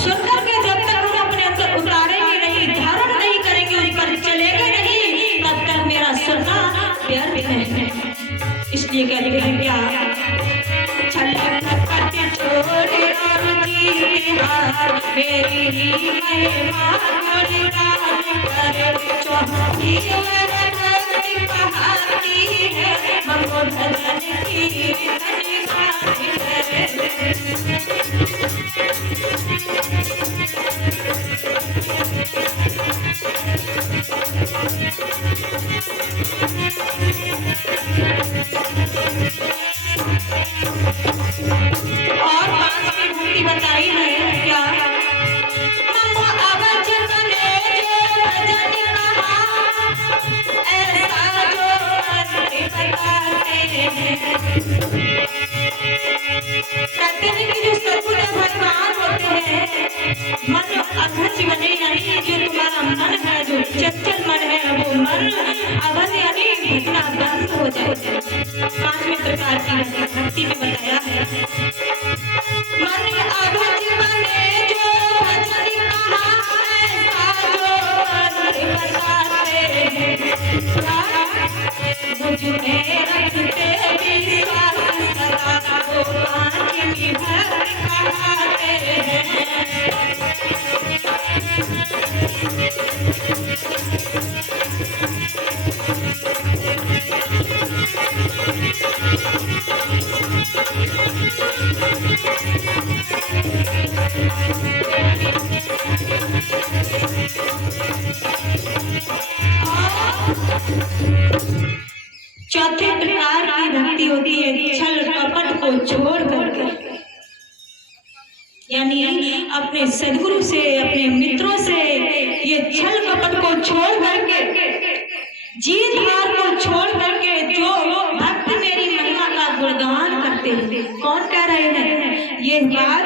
सुन करके जब तक हम अपने अंदर उतारेंगे नहीं, धारण नहीं करेंगे, उस पर चलेंगे नहीं, तब तक मेरा सुनना व्यर्थ है। इसलिए कहते हैं क्या, छल कपट छोड़ और जीत हार मेरी महिमा गुणगान कर चौथी वह भक्त कहाती है मको भजन की धनगान करे। और पांचवी भक्ति बताई है क्या, मन अवध बने जो भजन कहा ऐसा जो मन बताते हैं। कहते हैं कि जो सद्गुरु भगवान होते हैं, मन अवध बने यानी जो तुम्हारा मन है, जो चंचल मन है, वो मन अवध यानी भटना बंद हो जाए। पांचवें प्रकार की भक्ति में बताया है, मन अवध बने जो भजन कहा ऐसा जो मन बताते हैं। मुझ में रखते विश्वास सदा वो पांचवी भक्त कहाते हैं। चौथे प्रकार की भक्ति होती है छल कपट को छोड़ करके, यानी अपने सदगुरु से, अपने मित्रों से ये छल कपट को छोड़ करके, जीत हार को छोड़ करके जो भक्त मेरी महिमा का गुणगान करते हैं। कौन कह रहे हैं ये बात?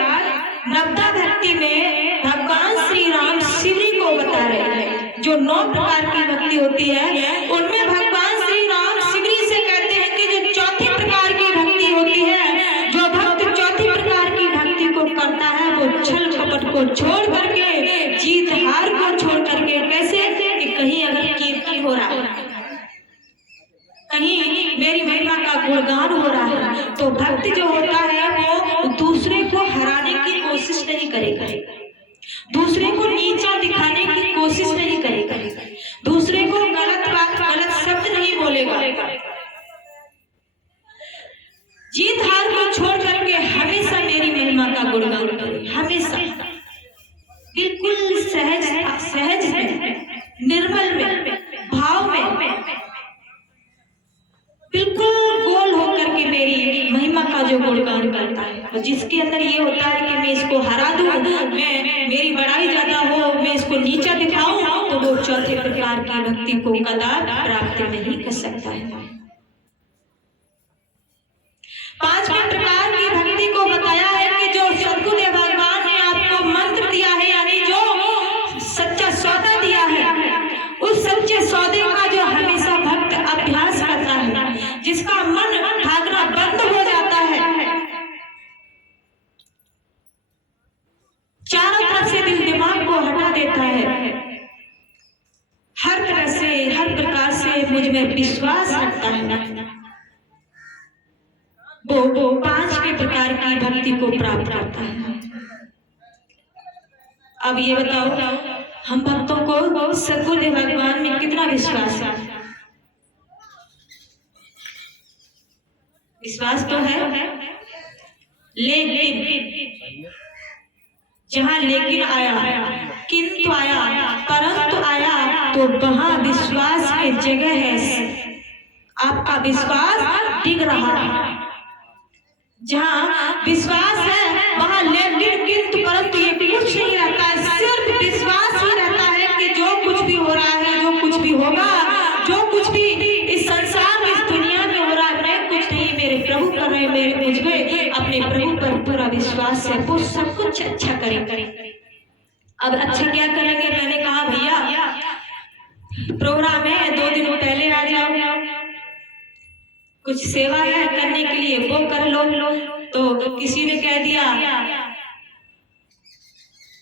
नवदा भक्ति में भगवान श्री राम शिवरी को बता रहे हैं। जो 9 प्रकार की भक्ति होती है उनमें भगवान श्री राम शिवरी से कहते हैं कि जो चौथी प्रकार की भक्ति होती है, जो भक्त चौथी प्रकार की भक्ति को करता है, वो छल कपट को छोड़ करके, जीत हार को छोड़ करके, कैसे कि कहीं अगर कीर्तन हो रहा है, कहीं मेरी महिमा का गुणगान हो रहा है, तो भक्त जो होता है वो दूसरे को हराने की कोशिश नहीं करेगा, दूसरे को नीचा दिखाने की कोशिश नहीं करेगा, दूसरे को गलत बात, गलत शब्द नहीं बोलेगा। जीत हार को छोड़ करके हमेशा मेरी महिमा का गुणगान करे, हमेशा बिल्कुल सहज सहज में, निर्मल में, भाव में, बिल्कुल गोल होकर के मेरी महिमा का जो गुणगान करता है। और जिसके अंदर ये होता है कि मैं इसको हरा दूं, मैं मेरी बड़ाई ज्यादा हो, मैं इसको नीचा दिखाऊं, तो वो चौथे प्रकार की भक्ति को कदापि प्राप्त नहीं कर सकता है। पांचवें प्रकार की भक्ति को बताया है कि जो सद्गुरुदेव भगवान ने आपको मंत्र दिया है, यानी जो सच्चा सौदा दिया है, उस सच्चे सौदे का जो हमेशा भक्त अभ्यास करता है, जिसका मन भागना बंद हो जाए करता है वो 5 प्रकार की भक्ति को प्राप्त करता है। अब ये बताओ, हम भक्तों को सद्गुरुदेव भगवान में कितना विश्वास है? विश्वास तो है, लेकिन जहाँ लेकिन आया, किंतु आया, परंतु आया, तो वहां विश्वास की जगह है आपका विश्वास टिक रहा है। जहाँ विश्वास है वहां लेकिन किंतु परंतु ये कुछ नहीं रहता है, सिर्फ विश्वास ही रहता है कि जो कुछ भी हो रहा है, जो कुछ भी होगा, जो कुछ भी इस संसार में, इस दुनिया में हो रहा है, मैं कुछ नहीं, मेरे प्रभु कर रहे, मेरे मुझ में अपने प्रभु पर पूरा विश्वास है, वो सब कुछ अच्छा करेंगे। अब अच्छा क्या करेंगे? मैंने कहा भैया प्रोग्राम है, 2 दिन पहले आ जाओ, कुछ सेवा है करने के लिए, वो कर लो। तो किसी ने कह दिया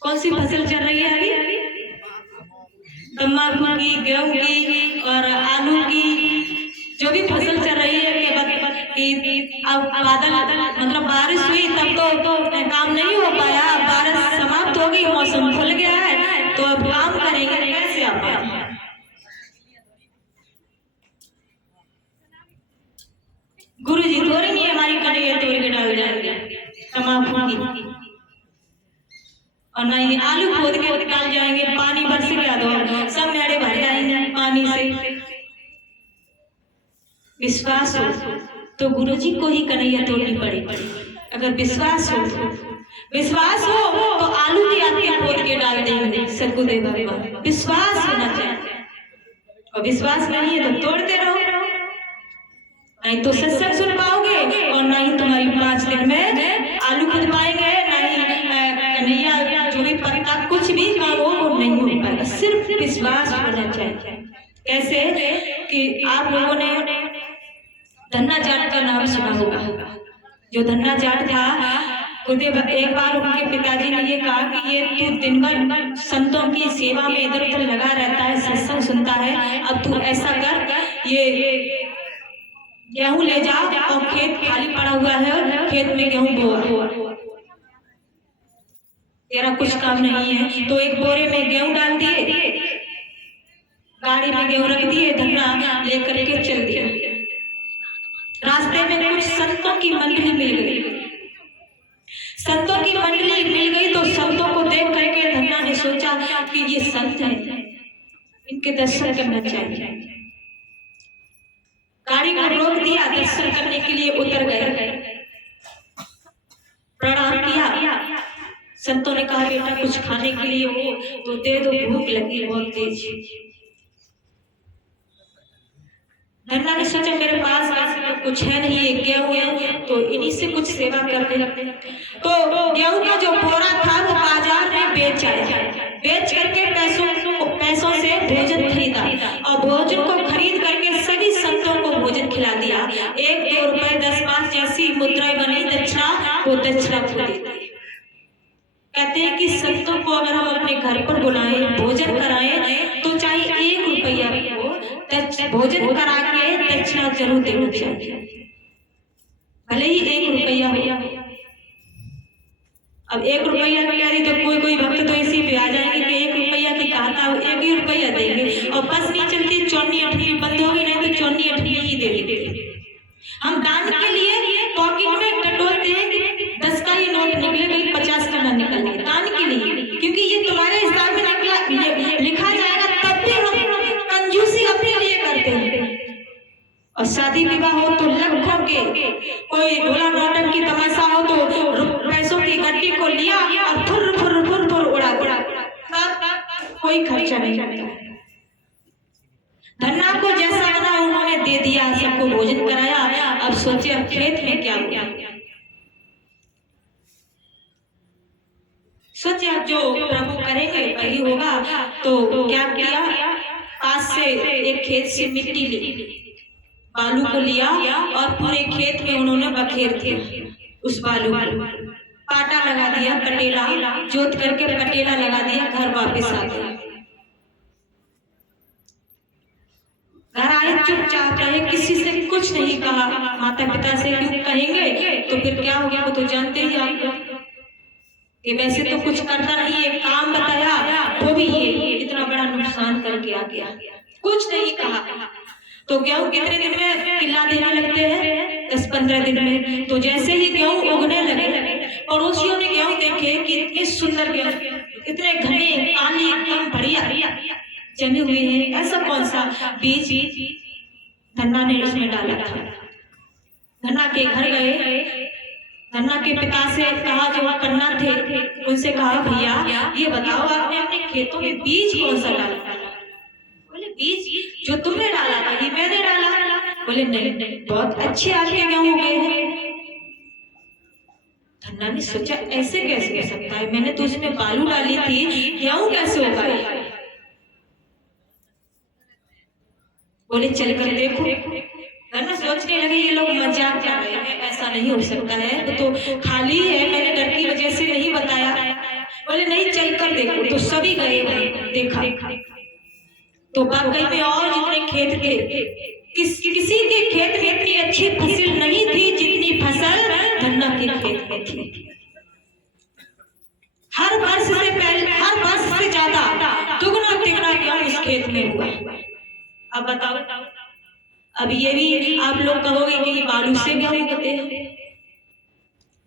कौन सी फसल चल रही है अभी? तंबाकू की, गेहूं की और आलू की, जो भी फसल चल रही है कि अब बादल मतलब बारिश हुई तब तो काम नहीं हो पाया, बारिश समाप्त हो गई, मौसम खुल गया है, तो अब काम करेंगे कैसे? आप गुरु जी थोड़ी नहीं हमारी कन्हैया तोड़ के डाल जाएंगे तंबाकू की, और नहीं आलू खोद के डाल जाएंगे, पानी बरस गया तो सब मेड़े भर जाएंगे पानी से। विश्वास हो तो गुरु जी को ही कन्हैया तोड़नी पड़ेगी। अगर विश्वास हो तो आलू की आपके खोद के डाल देंगे सद्गुरुदेव भगवान। विश्वास होना चाहिए, और विश्वास नहीं है तो तोड़ते रहो, नहीं तो सत्संग सुन पाओगे और नहीं तुम्हारी 5 दिन में आलू खुद पाएंगे, नहीं कन्हैया जो भी पत्ता कुछ भी वो नहीं हो पाएगा। सिर्फ विश्वास होना चाहिए। कैसे कि आप लोगों ने धन्ना जाट का नाम सुना होगा। जो धन्ना जाट था, एक बार उनके पिताजी ने ये कहा कि ये तू दिन भर संतों की सेवा में इधर उधर लगा रहता है, सत्संग सुनता है, अब तू ऐसा कर, ये गेहूं ले जा और खेत खाली पड़ा हुआ है, खेत में गेहूं बो, तेरा कुछ काम नहीं है। तो एक बोरे में गेहूं डाल दिए, गाड़ी में गेहूं रख दिए, धन्ना लेकर के चल दिया। रास्ते में कुछ संतों की मंडली मिल गई, संतों की मंडली मिल गई तो संतों को देख करके धन्ना ने सोचा कि ये संत हैं, इनके दर्शन करना चाहिए। गाड़ी को रोक दिया, दर्शन करने के लिए उतर गए, प्रणाम किया। संतों ने कहा बेटा कुछ खाने के लिए हो तो दे दो, भूख लगी बहुत तेज। धन्ना ने सोचा मेरे पास कुछ है नहीं, एक गेहूं है तो इन्हीं से कुछ सेवा कर ले। तो गेहूं का जो बोरा था वो बाजार में बेच आया, बेच करके पैसों से भोजन खरीदा, और भोजन को खरीद करके सभी संतों को भोजन खिला दिया। 1-2 रुपए 10-5 जैसी मुद्राएं बनी दक्षिणा, वो दक्षिणा को दे दी। कहते हैं कि संतों को अगर हम अपने घर पर बुलाएं, भोजन कराएं, तो चाहे 1 रुपया को भोजन करा के दक्षिणा जरूर देना चाहिए, भले ही 1 रुपया हो। अब 1 रुपया कह रही तो कोई भक्त तो इसी पे आ जाएंगे कि 1 रुपया की कहा था, 1 ही रुपया देंगे, और बस नहीं चलती, चौनी अठनी बंद होगी, नहीं तो चौनी अठनी ही दे देते। हम दान के लिए पॉकेट में टटोलते हैं कि 10 का ही नोट निकले, 50 का ना निकले, दान के लिए, क्योंकि ये तुम्हारे हिसाब में लिखा जाएगा, तब भी हम कंजूसी अपने लिए करते हैं। और शादी विवाह हो तो लगभग के, कोई ढोला नौटंकी की तमाशा हो तो पैसों की गड्डी को लिया और फुर फुर फुर फुर उड़ा, कोई खर्चा नहीं करता। धन्ना को जैसा बना उन्होंने दे दिया, सबको भोजन कराया। अब सोचे अब खेत में क्या किया, सोचे अब जो प्रभु करेंगे वही होगा। तो क्या किया, पास से एक खेत से मिट्टी ली, बालू को लिया और पूरे खेत में उन्होंने बखेर दिया। उस बालू को पाटा लगा दिया, पटेला जोत करके पटेला लगा दिया, घर वापस आ गया। घर आए चुपचाप रहे, किसी से कुछ नहीं कहा। माता पिता से क्यों कहेंगे तो फिर क्या होगा वो तो जानते ही आप लोग कि वैसे तो कुछ करता नहीं, एक काम बताया वो भी ये इतना बड़ा नुकसान करके आ गया, कुछ नहीं कहा। तो गेहूं कितने दिन में किल्ला देने लगते हैं? 10-15 दिन में। तो जैसे ही गेहूं उगने लगे, पड़ोसियों ने गेहूं देखे कि इतने सुंदर गेहूं, इतने घने काली एकदम बढ़िया जमे हुए हैं, ऐसा कौन सा बीज धन्ना ने इसमें डाला था। धन्ना के घर गए, धन्ना के पिता से कहा, जो कन्ना थे उनसे कहा, भैया ये बताओ आपने अपने खेतों में बीज कौन सा डाला? बोले बीज जो तुमने डाला था ये मैंने डाला। बोले नहीं, बहुत अच्छे आपके गेहूं उगे हैं। धन्ना ने सोचा ऐसे कैसे हो सकता है, मैंने तो उसमें बालू डाली थी, गेहूं कैसे उगाए? बोले चलकर देखो। धन्ना सोचने लगे ये लोग मजाक कर रहे हैं, ऐसा नहीं हो सकता है, तो खाली है, मैंने डर की वजह से नहीं बताया। बोले नहीं चलकर देखो। तो सभी गए, देखा तो वाकई में और जितने खेत थे, किसी के खेत में इतनी अच्छी फसल नहीं थी जितनी फसल धन्ना के खेत में थी। हर वर्ष से ज्यादा दुगना तिगुना गेहूं इस खेत में हुआ। अब बताओ, अब ये भी आप लोग कहोगे कि बालू से गेहूं उगते हैं?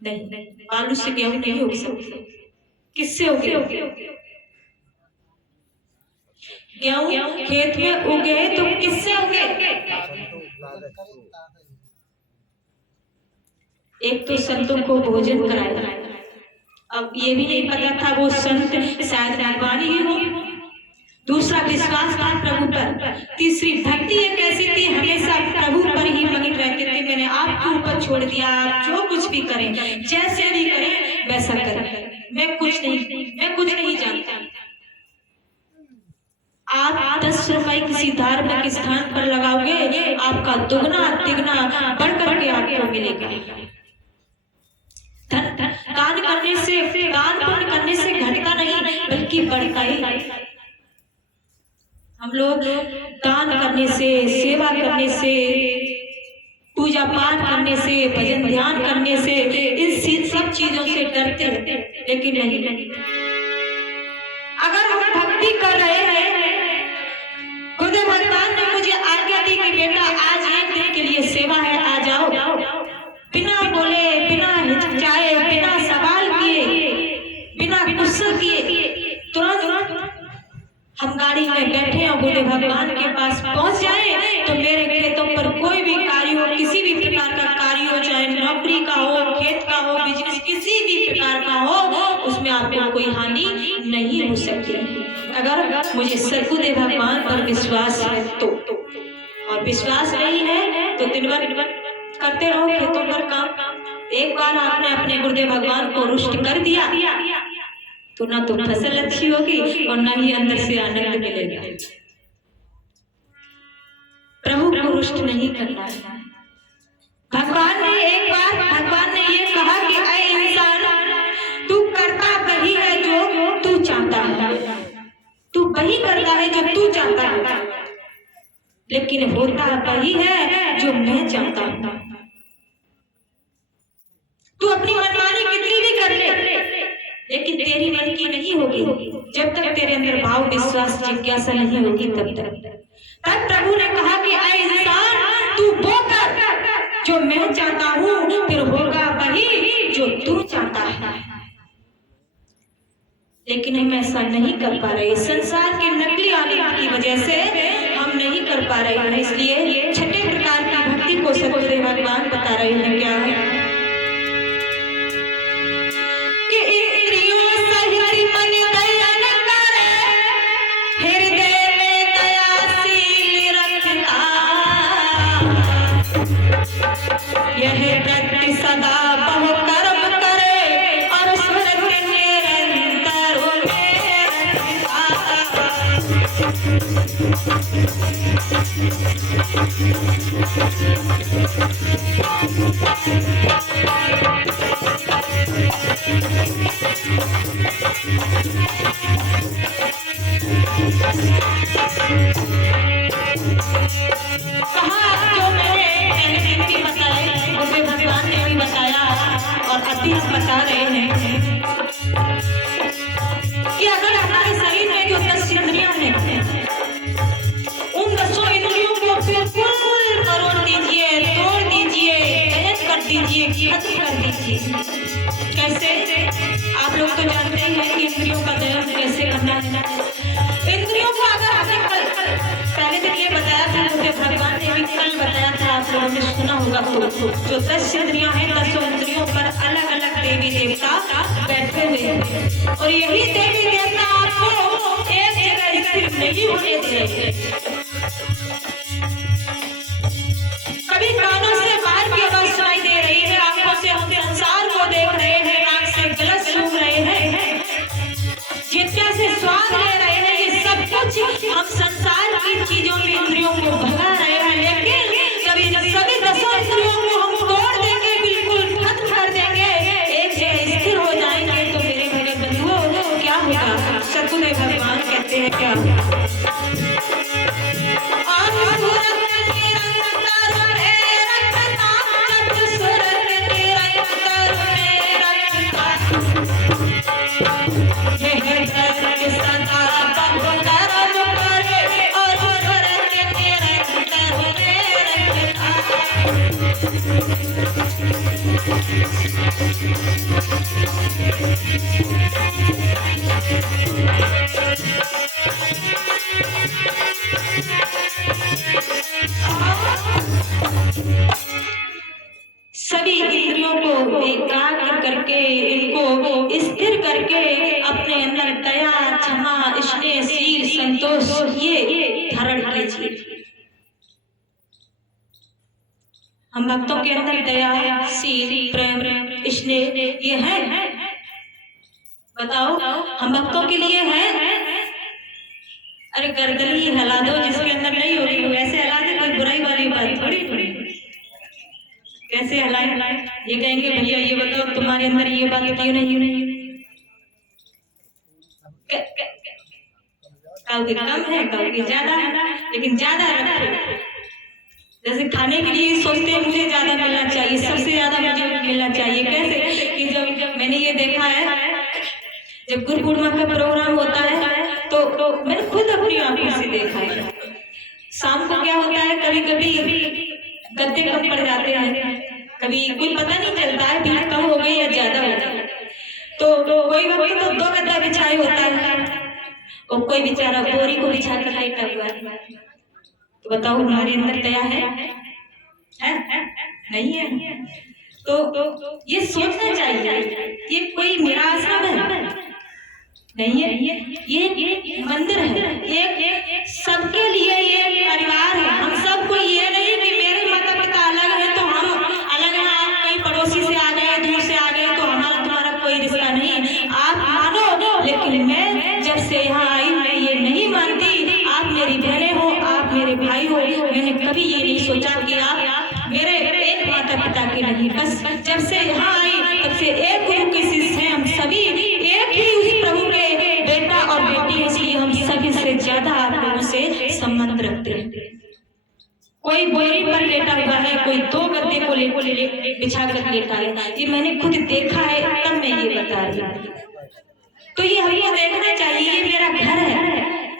नहीं, बालू से गेहूं नहीं उग सकते। किससे उगे? गेहूं खेत में उगे तो किससे उगे? एक तो संतों को भोजन कराया, अब ये भी नहीं पता था वो संत शायद भगवान ही हो। दूसरा विश्वास था प्रभु पर। तीसरी भक्ति एक ऐसी थी, हमेशा प्रभु पर ही मगन रहते थे। मैंने आपके ऊपर छोड़ दिया, आप जो कुछ भी करें, जैसे भी करें वैसा करें, मैं कुछ नहीं जानता। आप 10 रुपए किसी धार्मिक स्थान पर लगाओगे, आपका दुगना तिगना बढ़ करके आपको मिलेगा। दान पुण्य करने से घटता नहीं बल्कि बढ़ता ही। हम लोग दान करने से, सेवा करने से, पूजा पाठ करने से, भजन ध्यान करने से, इन सब चीजों से डरते हैं, लेकिन नहीं। अगर हम भक्ति कर रहे हैं, गुरुदेव भगवान ने मुझे आज्ञा दी कि बेटा आज एक दिन के लिए सेवा है, आ जाओ। बिना बोले, बिना हिचकिचाए, बिना सवाल किए, बिना गुस्सा किए, तुरंत हम गाड़ी में बैठे और गुरुदेव भगवान के पास पहुंच जाए तो मेरे खेतों पर कोई भी कार्य हो, किसी भी प्रकार का कार्य हो, चाहे नौकरी का हो, खेत का हो, बिजनेस किसी भी प्रकार का हो, उसमें आपको कोई हानि नहीं हो सकती। अगर मुझे सद्गुरुदेव भगवान पर विश्वास है तो, और विश्वास नहीं है तो दिन भर करते रहो खेतों पर काम। एक बार आपने अपने गुरुदेव भगवान को रुष्ट कर दिया तो ना तो फसल अच्छी होगी और ना ही अंदर से आनंद मिलेगा। प्रभु को रुष्ट नहीं करना है। भगवान ने ये कहा कि ऐ इंसान, तू करता वही है जो तू चाहता है, तू वही करता है जो तू चाहता है, लेकिन होता वही है जो मैं चाहता हूं। तू अपनी मनमानी कितनी भी कर ले, लेकिन तेरी मन की नहीं होगी जब तक तेरे अंदर भाव, विश्वास, जिज्ञासा नहीं होगी तब तक। तब प्रभु ने कहा कि ऐ इंसान, तू वो कर जो मैं चाहता हूँ, फिर होगा वही जो तू चाहता है। लेकिन हम ऐसा नहीं कर पा रहे, संसार के नकली आनंद की वजह से हम नहीं कर पा रहे हैं। इसलिए छठे प्रकार की भक्ति को सद्गुरुदेव भगवान बता रहे हैं। क्या है? यह व्यक्ति सदा बहु कर्म करे और स्वर्ग निरंतर में हम बता रहे हैं कि अगर हमारे शरीर में जो 10 इंद्रियां हैं, उन 10 इंद्रियों को बिल्कुल मरोड़ दीजिए, तोड़ दीजिए, गायब कर दीजिए, खत्म कर दीजिए। कैसे? आप लोग तो जानते ही हैं कि इंद्रियों का दमन कैसे करना है। इंद्रियों को अगर हमें पहले दिन ये बताया था, मुझे भगवान ने भी कल बताया था, आप लोगों ने सुना होगा। जो 10 इंद्रियां हैं, 10 इंद्रियों पर अलग अलग देवी देवता बैठे हुए हैं और यही देवी देवता आपको एक जगह स्थिर नहीं होने दे रहे। कभी कानों से बाहर की आवाज सुनाई दे रही है, आंखों से हम संसार को देख रहे हैं, नाक से गलत सूंघ रहे हैं, जितना से स्वाद ले रहे हैं, ये सब कुछ हम संसार की चीजों में इंद्रियों को भगा रहे हैं। लेकिन सभी 10 इंद्रियों को हम तोड़ देंगे, बिल्कुल खत्म कर देंगे, एक जगह स्थिर हो जाएंगे, तो मेरे मेरे बंधुओं क्या होगा? सतगुरु भगवान कहते हैं क्या? सभी इंद्रियों को एकाग्र करके, इनको स्थिर करके अपने अंदर दया, क्षमा, स्नेह, शील, संतोष ये धारण कीजिए। हम भक्तों के अंदर दया, शील, प्रेम, स्नेह ये है? बताओ, हम भक्तों के लिए है? अरे गर्दन ही हिला दो, जिसके अंदर नहीं हो रही वैसे हिला दे, कोई बुराई वाली बात थोड़ी। कैसे हिलाए? ये कहेंगे भैया ये बताओ तुम्हारे अंदर ये बात क्यों नहीं? कहोगे कम है, कहोगे ज्यादा है, लेकिन ज्यादा रखो। जैसे खाने के लिए सोचते हैं मुझे ज्यादा मिलना चाहिए, सबसे ज्यादा मुझे मिलना चाहिए। कैसे? कि जब मैंने ये देखा है, जब गुरु पूर्णिमा का प्रोग्राम होता है तो मैंने खुद अपनी आंखों से देखा है, शाम को क्या होता है, कभी कभी गद्दे कम पड़ जाते हैं, कभी कोई पता नहीं चलता है भीड़ कम हो गई या ज्यादा हो गई, तो कोई वक्त तो 2 गद्दा बिछाए होता है और कोई बेचारा बोरी को बिछा कर लेटा हुआ है। तो बताओ हमारे अंदर दया है? नहीं है। तो ये सोचना चाहिए, ये कोई मेरा आश्रम है नहीं है, ये मंदिर है, ये सबके लिए ये परिवार है। हम सबको ये नहीं कि मेरे माता पिता अलग है तो हम अलग हैं, आप कहीं पड़ोसी से आ गए, दूर से आ गए तो हमारा तुम्हारा कोई रिश्ता नहीं। आप मानो, लेकिन मैं जब से यहाँ आई मैं ये नहीं मानती आप मेरी बहनें हो, आप मेरे भाई हो। मैंने कभी ये नहीं सोचा कि आप मेरे एक माता पिता के नहीं, बस जब से यहाँ आई तब से एक गुरु के शिष्य हैं हम सभी, एक ही उस प्रभु के बेटा और बेटी, इसलिए हम सभी से ज्यादा आप लोगों से संबंध रखते हैं। कोई बोरी पर लेटा हुआ है, कोई 2 गद्दे को बिछा कर लेटा है, ये मैंने खुद देखा है, तब मैं ये बता रही हूँ। तो ये हमको देखना चाहिए, ये मेरा घर है,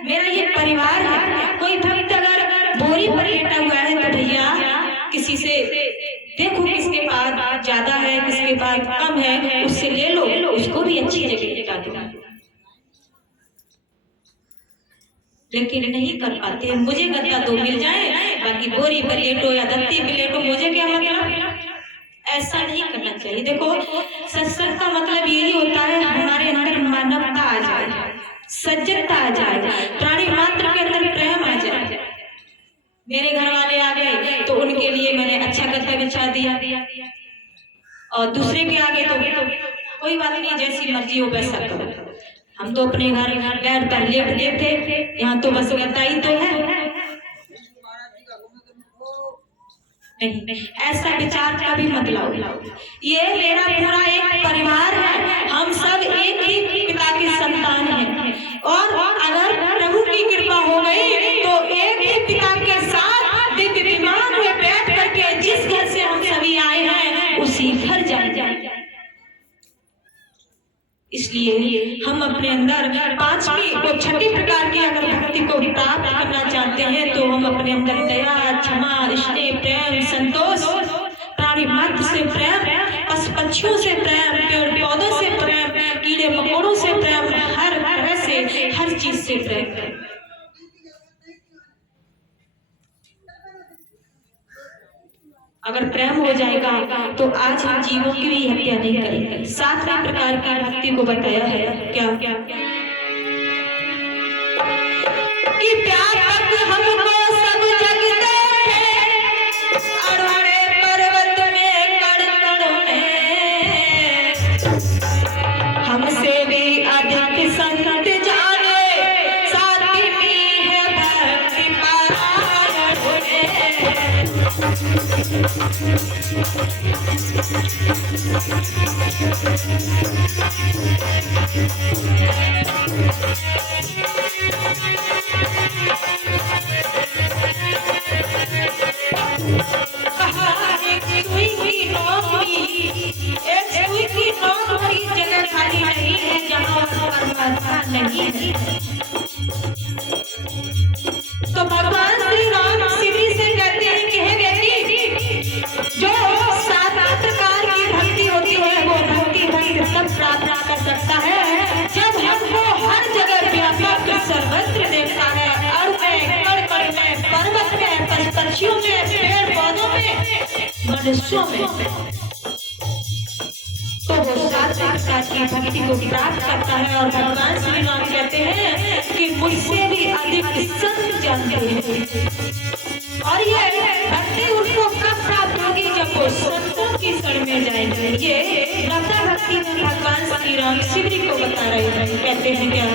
मेरा ये परिवार है। कोई भक्त अगर बोरी पर लेटा हुआ है तो भैया किसी से देखो किसके पास ज्यादा है, किसके पास कम है, उससे ले लो, उसको भी अच्छी जगह लेटा दो। लेकिन नहीं कर पाते, मुझे गद्दा 2 मिल जाए, बाकी बोरी पर लेटो या दत्ती पे लेटो, मुझे क्या मतलब? ऐसा नहीं करना चाहिए। देखो सत्संग का मतलब यही होता है हमारे अंदर मानवता आ जाए, सज्जनता आ जाए, प्राणी मात्र के अंदर प्रेम आ जाए। मेरे घर वाले आ गए तो उनके लिए मैंने अच्छा गद्दा बिछा दिया, और दूसरे के आगे तो कोई बात नहीं, जैसी मर्जी हो वैसा करो। हम तो अपने घर पैर पर लेटते थे, यहाँ तो बस गद्दा ही तो है। नहीं, ऐसा विचार कभी मत लाओ। ये मेरा पूरा एक परिवार है, हम सब एक ही पिता की संतान हैं, और अगर प्रभु की कृपा हो गई तो एक ही पिता के साथ दिव्य विमान में बैठ करके जिस घर से हम सभी आए हैं उसी घर जाए। इसलिए हम अपने अंदर पांचवी और छठी प्रकार की अगर भक्ति को प्राप्त करना चाहते हैं तो हम अपने अंदर दया, क्षमा, स्नेह, प्रेम, संतोष, प्राणी मात्र से प्रेम, पशु पक्षियों से प्रेम, पेड़ पौधों से प्रेम, कीड़े मकोड़ों से प्रेम, हर तरह से, हर चीज से प्रेम। अगर प्रेम हो जाएगा तो आज हम जीवों की भी हत्या नहीं करेंगे। सातवें प्रकार की भक्ति को बताया है क्या क्या कि प्यार हमको सब जग दे अड़ोड़े पर्वत में कड़ में हमसे भी अधिक संत जाने साथी है भक्ति जगह खाली नहीं है जहाँ परमात्मा नहीं है। तो भगवान श्री राम सीढ़ी से कहते हैं कि हे व्यक्ति, जो सात प्रकार की भक्ति होती है वो भक्ति तब प्राप्त कर सकता है जब हमको हर जगह व्यापक सर्वत्र देखता है, अड़ में, कड़ में, पर्वत में, पशु पक्षियों में, पेड़ पौधों में, मनुष्यों में, तो वो सात प्रकार की भक्ति को प्राप्त करता है। और भगवान श्री राम कहते हैं कि मुझसे भी अधिक संत जानते हैं। और ये भक्ति उनको कब प्राप्त होगी जब वो संतों की शरण में जाएंगे। ये नवदा भक्ति में भगवान श्री राम शिवरी को बता रहे हैं। कहते हैं क्या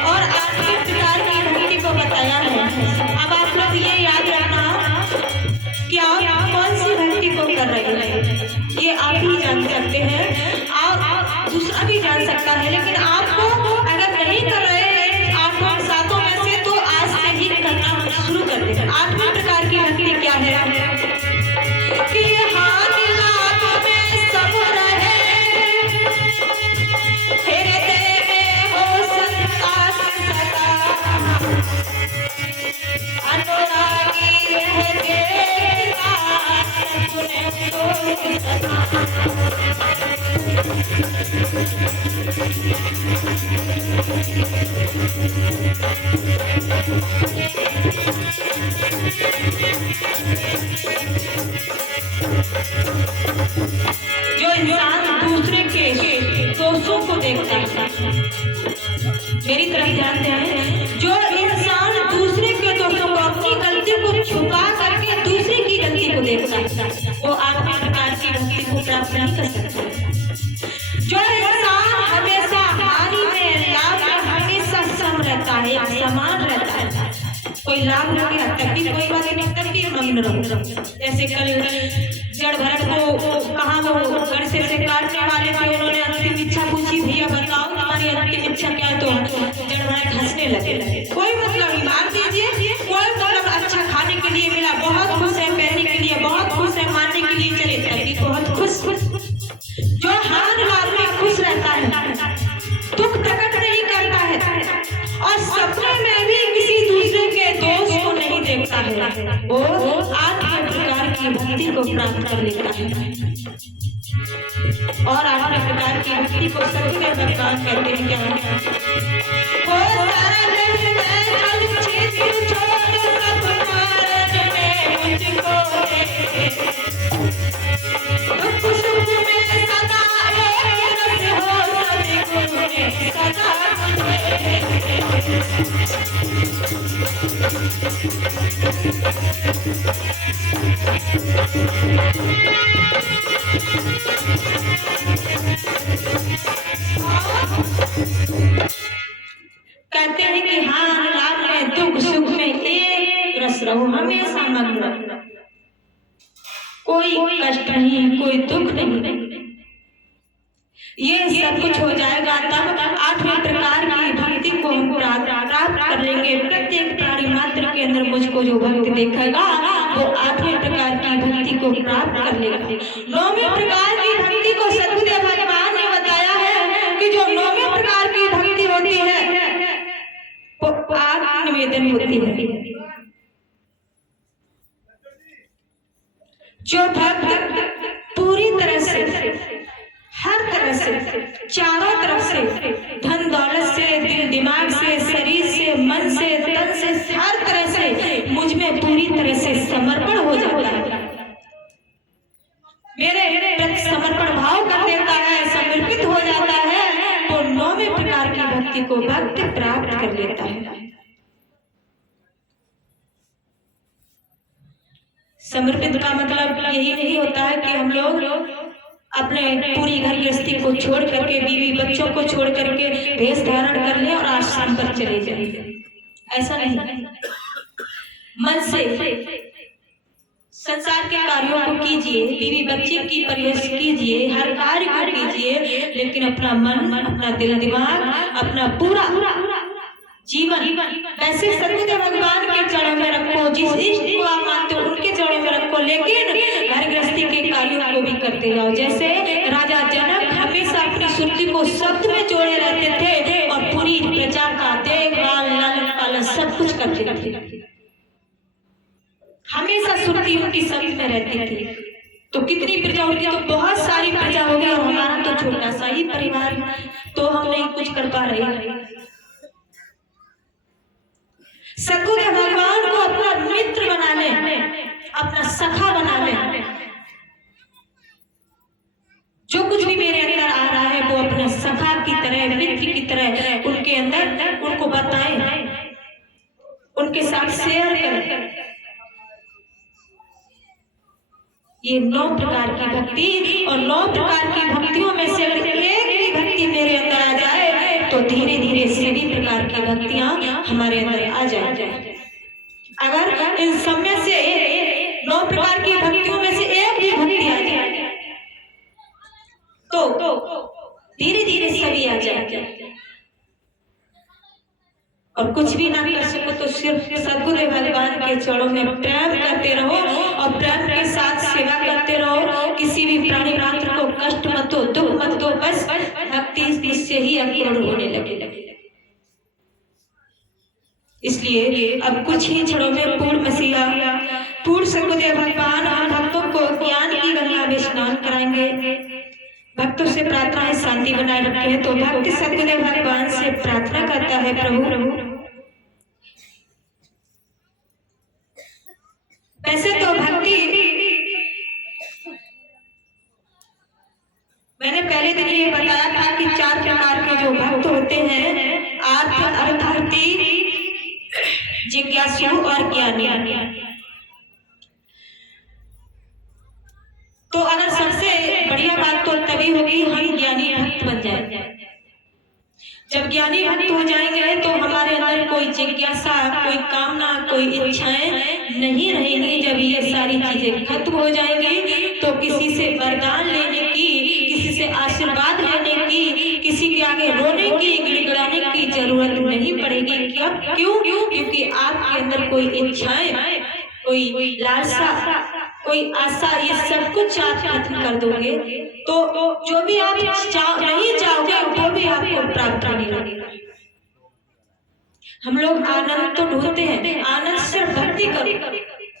और आठवीं प्रकार की भक्ति को बताया है। अब आप लोग ये याद रखना कि आप कौन सी भक्ति को कर रहे हैं, ये आप ही जान सकते हैं और दूसरा भी जान सकता है। लेकिन आपको अगर नहीं कर रहे हैं आठों सातों में से तो आज से ही करना शुरू कर दें। आठवीं प्रकार की भक्ति क्या है कि हाथ लाभ में सब रहे जो इंसान दूसरे के दोषों को देखता है, मेरी तरफ ध्यान दें, जो इंसान दूसरे के दोषों को, अपनी गलती को छुपा करके दूसरे की गलती को देखता है, वो आठवीं प्रकार की भक्ति को प्राप्त नहीं कर सकता। जो इंसान हमेशा हानि में, लाभ में हमेशा सम रहता है, समान रहता है, कोई लाभ हो गया तब भी कोई बात नहीं, तब भी मग्न रहो। जैसे कल जड़ भरत को कहा वो गड़से से काटने वाले थे, उन्होंने अंतिम इच्छा पूछी, भैया बताओ तुम्हारी अंतिम इच्छा क्या है? तो जड़ भरत हंसने लगे। कोई मतलब नहीं, मान दीजिए कोई मतलब अच्छा खाने के लिए मिला, बहुत खुश है, पहनने के लिए बहुत खुश है, मानने के लिए चले तभी बहुत खुश। जो हार लाभ में खुश रहता है, दुख प्रकट नहीं करता है और सपने में भी किसी दूसरे के दोष को नहीं देखता है, वो आठवें प्रकार की भक्ति को प्राप्त कर लेता है। और आठवें प्रकार की भक्ति को सत्य भगवान कहते हैं क्या कहते हैं कि हाँ अनुराग में दुख सुख में एक रस रहो, हमेशा मग्न रहो, कोई कष्ट नहीं, कोई दुख नहीं। ये सब कुछ हो जाएगा तब 8वें प्रकार की भक्ति को हम प्राप्त कर लेंगे। प्रत्येक प्राणी मात्र के अंदर मुझको जो भक्त देखेगा वो 8वें प्रकार की भक्ति को प्राप्त कर लेगा। 9वें प्रकार की भक्ति को सद्गुरुदेव भगवान ने बताया है कि जो 9वें प्रकार की भक्ति होती है वो आत्म निवेदन होती है। जो भक्त पूरी तरह से, हर तरह से, चारों तरफ से, धन दौलत से, दिल दिमाग से, शरीर से, मन से, तन से, हर तरह से मुझ में पूरी तरह से समर्पण हो जाता है, मेरे प्रति समर्पण भाव कर देता है, समर्पित हो जाता है, तो 9वें प्रकार की भक्ति को भक्त प्राप्त कर लेता है। समर्पित का मतलब यही नहीं होता है कि हम लोग अपने पूरी घर गृहस्थी को छोड़ करके, बीवी बच्चों को छोड़ करके भेष धारण कर लें और आश्रम पर चले जाएं। ऐसा नहीं, मन से संसार के कार्यों को कीजिए, बीवी बच्चे की परवरिश कीजिए, हर कार्य को कीजिए, लेकिन अपना मन, अपना दिल दिमाग, अपना पूरा जीवन वैसे सद्गुरुदेव भगवान के चरणों में रखो, जिस इष्ट को आप मानते हो उनके चरणों में रखो, लेकिन घर गृहस्थी के कार्यों को भी करते जाओ। जैसे राजा जनक हमेशा अपनी सुरती को शब्द में जोड़े रहते थे और पूरी प्रजा का देखभाल, लालन पालन सब कुछ करते थे, हमेशा सुरती उनकी शब्द में रहती थी। तो कितनी प्रजा होगी, तो बहुत सारी प्रजा होगी और हमारा तो छोटा सा ही परिवार, तो हम नहीं कुछ कर पा रहे। सद्गुरुदेव भगवान को अपना मित्र बना ले, अपना सखा बना ले। जो कुछ भी मेरे अंदर आ रहा है वो अपना सखा की तरह, मित्र की तरह उनके अंदर उनको बताएं, उनके साथ शेयर करें। ये 9 प्रकार की भक्ति, और 9 प्रकार की भक्तियों में से अगर एक भी भक्ति मेरे अंदर आ जाए तो धीरे धीरे सभी प्रकार की भक्तियां हमारे अंदर आ जाए। अगर इन सब में से 9 प्रकार की भक्तियों में से एक भी भक्ति आ जाए तो धीरे धीरे सभी आ जाए। और कुछ भी ना कर सको तो सिर्फ सद्गुरुदेव भगवान के चरणों में प्रेम करते रहो और प्रेम के साथ सेवा करते रहो। किसी भी प्राणी मात्र को कष्ट मत दो, दुख मत दो, बस भक्ति इससे ही अपूर्ण होने लगे। इसलिए अब कुछ ही क्षणों में पूर्ण मसीहा, पूर्ण सद्गुरुदेव भगवान हम भक्तों को ज्ञान की गंगा में स्नान कराएंगे। भक्तों से प्रार्थना है शांति बनाए रखे हैं, तो भक्त सद्गुरुदेव भगवान से प्रार्थना करता है, प्रभु वैसे तो भक्ति मैंने पहले दिन ये बताया था कि 4 प्रकार के जो भक्त होते हैं, आर्थ, अर्थार्थी, जिज्ञासु और ज्ञानी। तो अगर सबसे बढ़िया बात तो तभी होगी हम ज्ञानी भक्त बन जाएंगे। जब ज्ञानी भक्त हो जाएंगे तो हमारे अंदर कोई जिज्ञासा, कोई कामना, कोई इच्छाएं नहीं रहेंगी। जब ये सारी चीजें खत्म हो जाएंगी तो किसी से वरदान लेने की, किसी से आशीर्वाद लेने की, किसी के आगे रोने की, गिड़गिड़ाने की जरूरत नहीं पड़ेगी। क्यों? क्योंकि आपके अंदर कोई इच्छाएं, कोई लालसा, कोई आशा, ये सब कुछ आप खत्म कर दोगे तो जो भी आप नहीं चाहोगे वो भी आपको प्राप्त होने लगेगा। हम लोग आनंद तो ढूंढते हैं, आनंद सिर्फ भक्ति करो,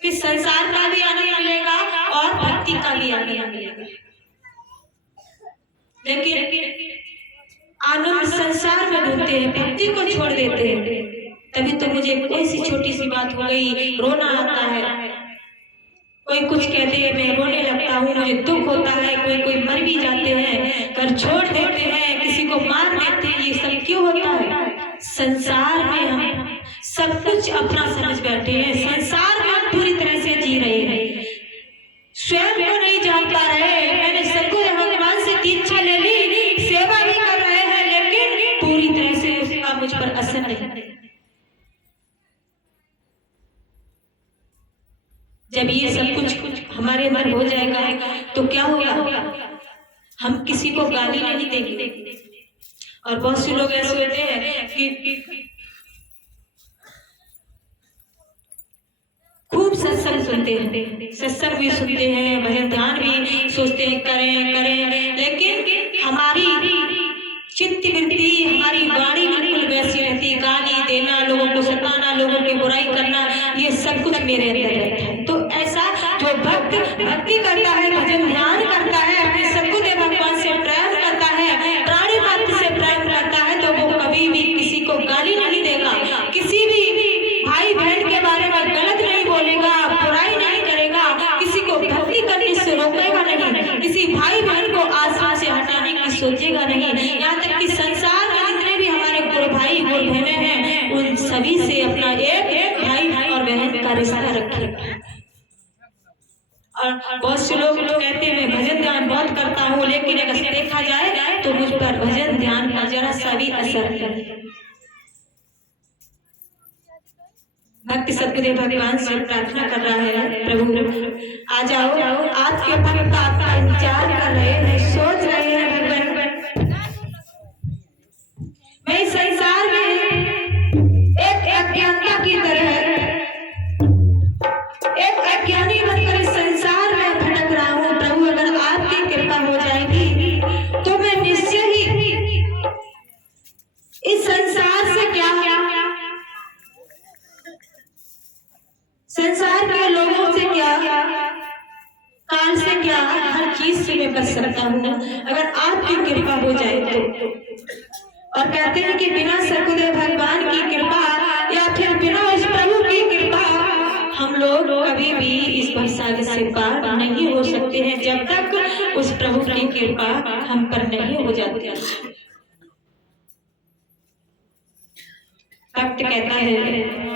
फिर संसार का भी आनंद मिलेगा और भक्ति का भी आनंद मिलेगा। लेकिन आनंद संसार में ढूंढते हैं, भक्ति को छोड़ देते हैं। तभी तो मुझे कोई सी छोटी सी बात हो गई रोना आता है, कोई कुछ कहते हैं मैं रोने लगता हूँ, मुझे दुख होता है। कोई मर भी जाते हैं, घर छोड़ देते हैं, किसी को मार देते हैं। ये सब क्यों होता है? संसार में हम सब कुछ अपना समझ बैठे हैं, संसार में हम पूरी तरह से जी रहे हैं, स्वयं को नहीं जान पा रहे। मैंने सतगुरु भगवान से दीक्षा ले ली, सेवा भी कर रहे हैं, लेकिन पूरी तरह से उसका मुझ पर असर नहीं। जब ये सब कुछ हमारे अंदर हो जाएगा तो क्या होगा? हम किसी को गाली नहीं देंगे। और बहुत से लोग ऐसे होते हैं कि खूब सत्संग सुनते हैं, सत्संग भी सुनते हैं, भजन ध्यान भी सोचते हैं करें, लेकिन हमारी चित्त वृत्ति, हमारी वाणी बिल्कुल वैसी रहती, गाली देना, लोगों को सताना, लोगों की बुराई करना, ये सब कुछ मेरे अंदर रहता है। तो ऐसा जो भक्ति करता है, भजन ध्यान करता है, अपने सतगुरुदेव भगवान से प्रेम करता है, प्राणी मात्र से प्रेम करता है, तो वो कभी भी किसी को गाली नहीं देगा, किसी भी भाई बहन के बारे में गलत नहीं बोलेगा, बुराई नहीं करेगा, किसी को भक्ति करने से रोकेगा नहीं, किसी भाई बहन को आश्रम से हटाने की सोचेगा नहीं। यहाँ तक कि संसार में जितने भी हमारे गुरु भाई गुरु बहने हैं, उन सभी से अपना एक भाई और बहन का रिश्ता रखेगा। और बहुत से लोग कहते हैं भजन ध्यान बहुत करता हूँ, लेकिन अगर देखा जाए तो मुझ पर भजन ध्यान का जरा सा भी असर नहीं। भक्त सतगुरुदेव भगवान से प्रार्थना कर रहा है, प्रभु आ जाओ, आपके भक्त आपका इंतजार कर रहे हैं, सोच रहे हैं भगवान मैं इस संसार में एक अज्ञाता की तरह, एक अज्ञानी बनकर इस संसार में भटक रहा हूँ। प्रभु अगर आपकी कृपा हो जाएगी तो मैं निश्चय ही इस संसार से क्या, संसार के लोगों से क्या, काल से क्या, हर चीज से मैं बच सकता हूँ अगर आपकी कृपा हो जाए तो। और कहते हैं कि बिना सतगुरुदेव भगवान की कृपा या फिर बिना उस प्रभु की कृपा हम लोग कभी भी इस भवसागर से पार नहीं हो सकते हैं, जब तक उस प्रभु की कृपा हम पर नहीं हो जाती। भक्त कहता है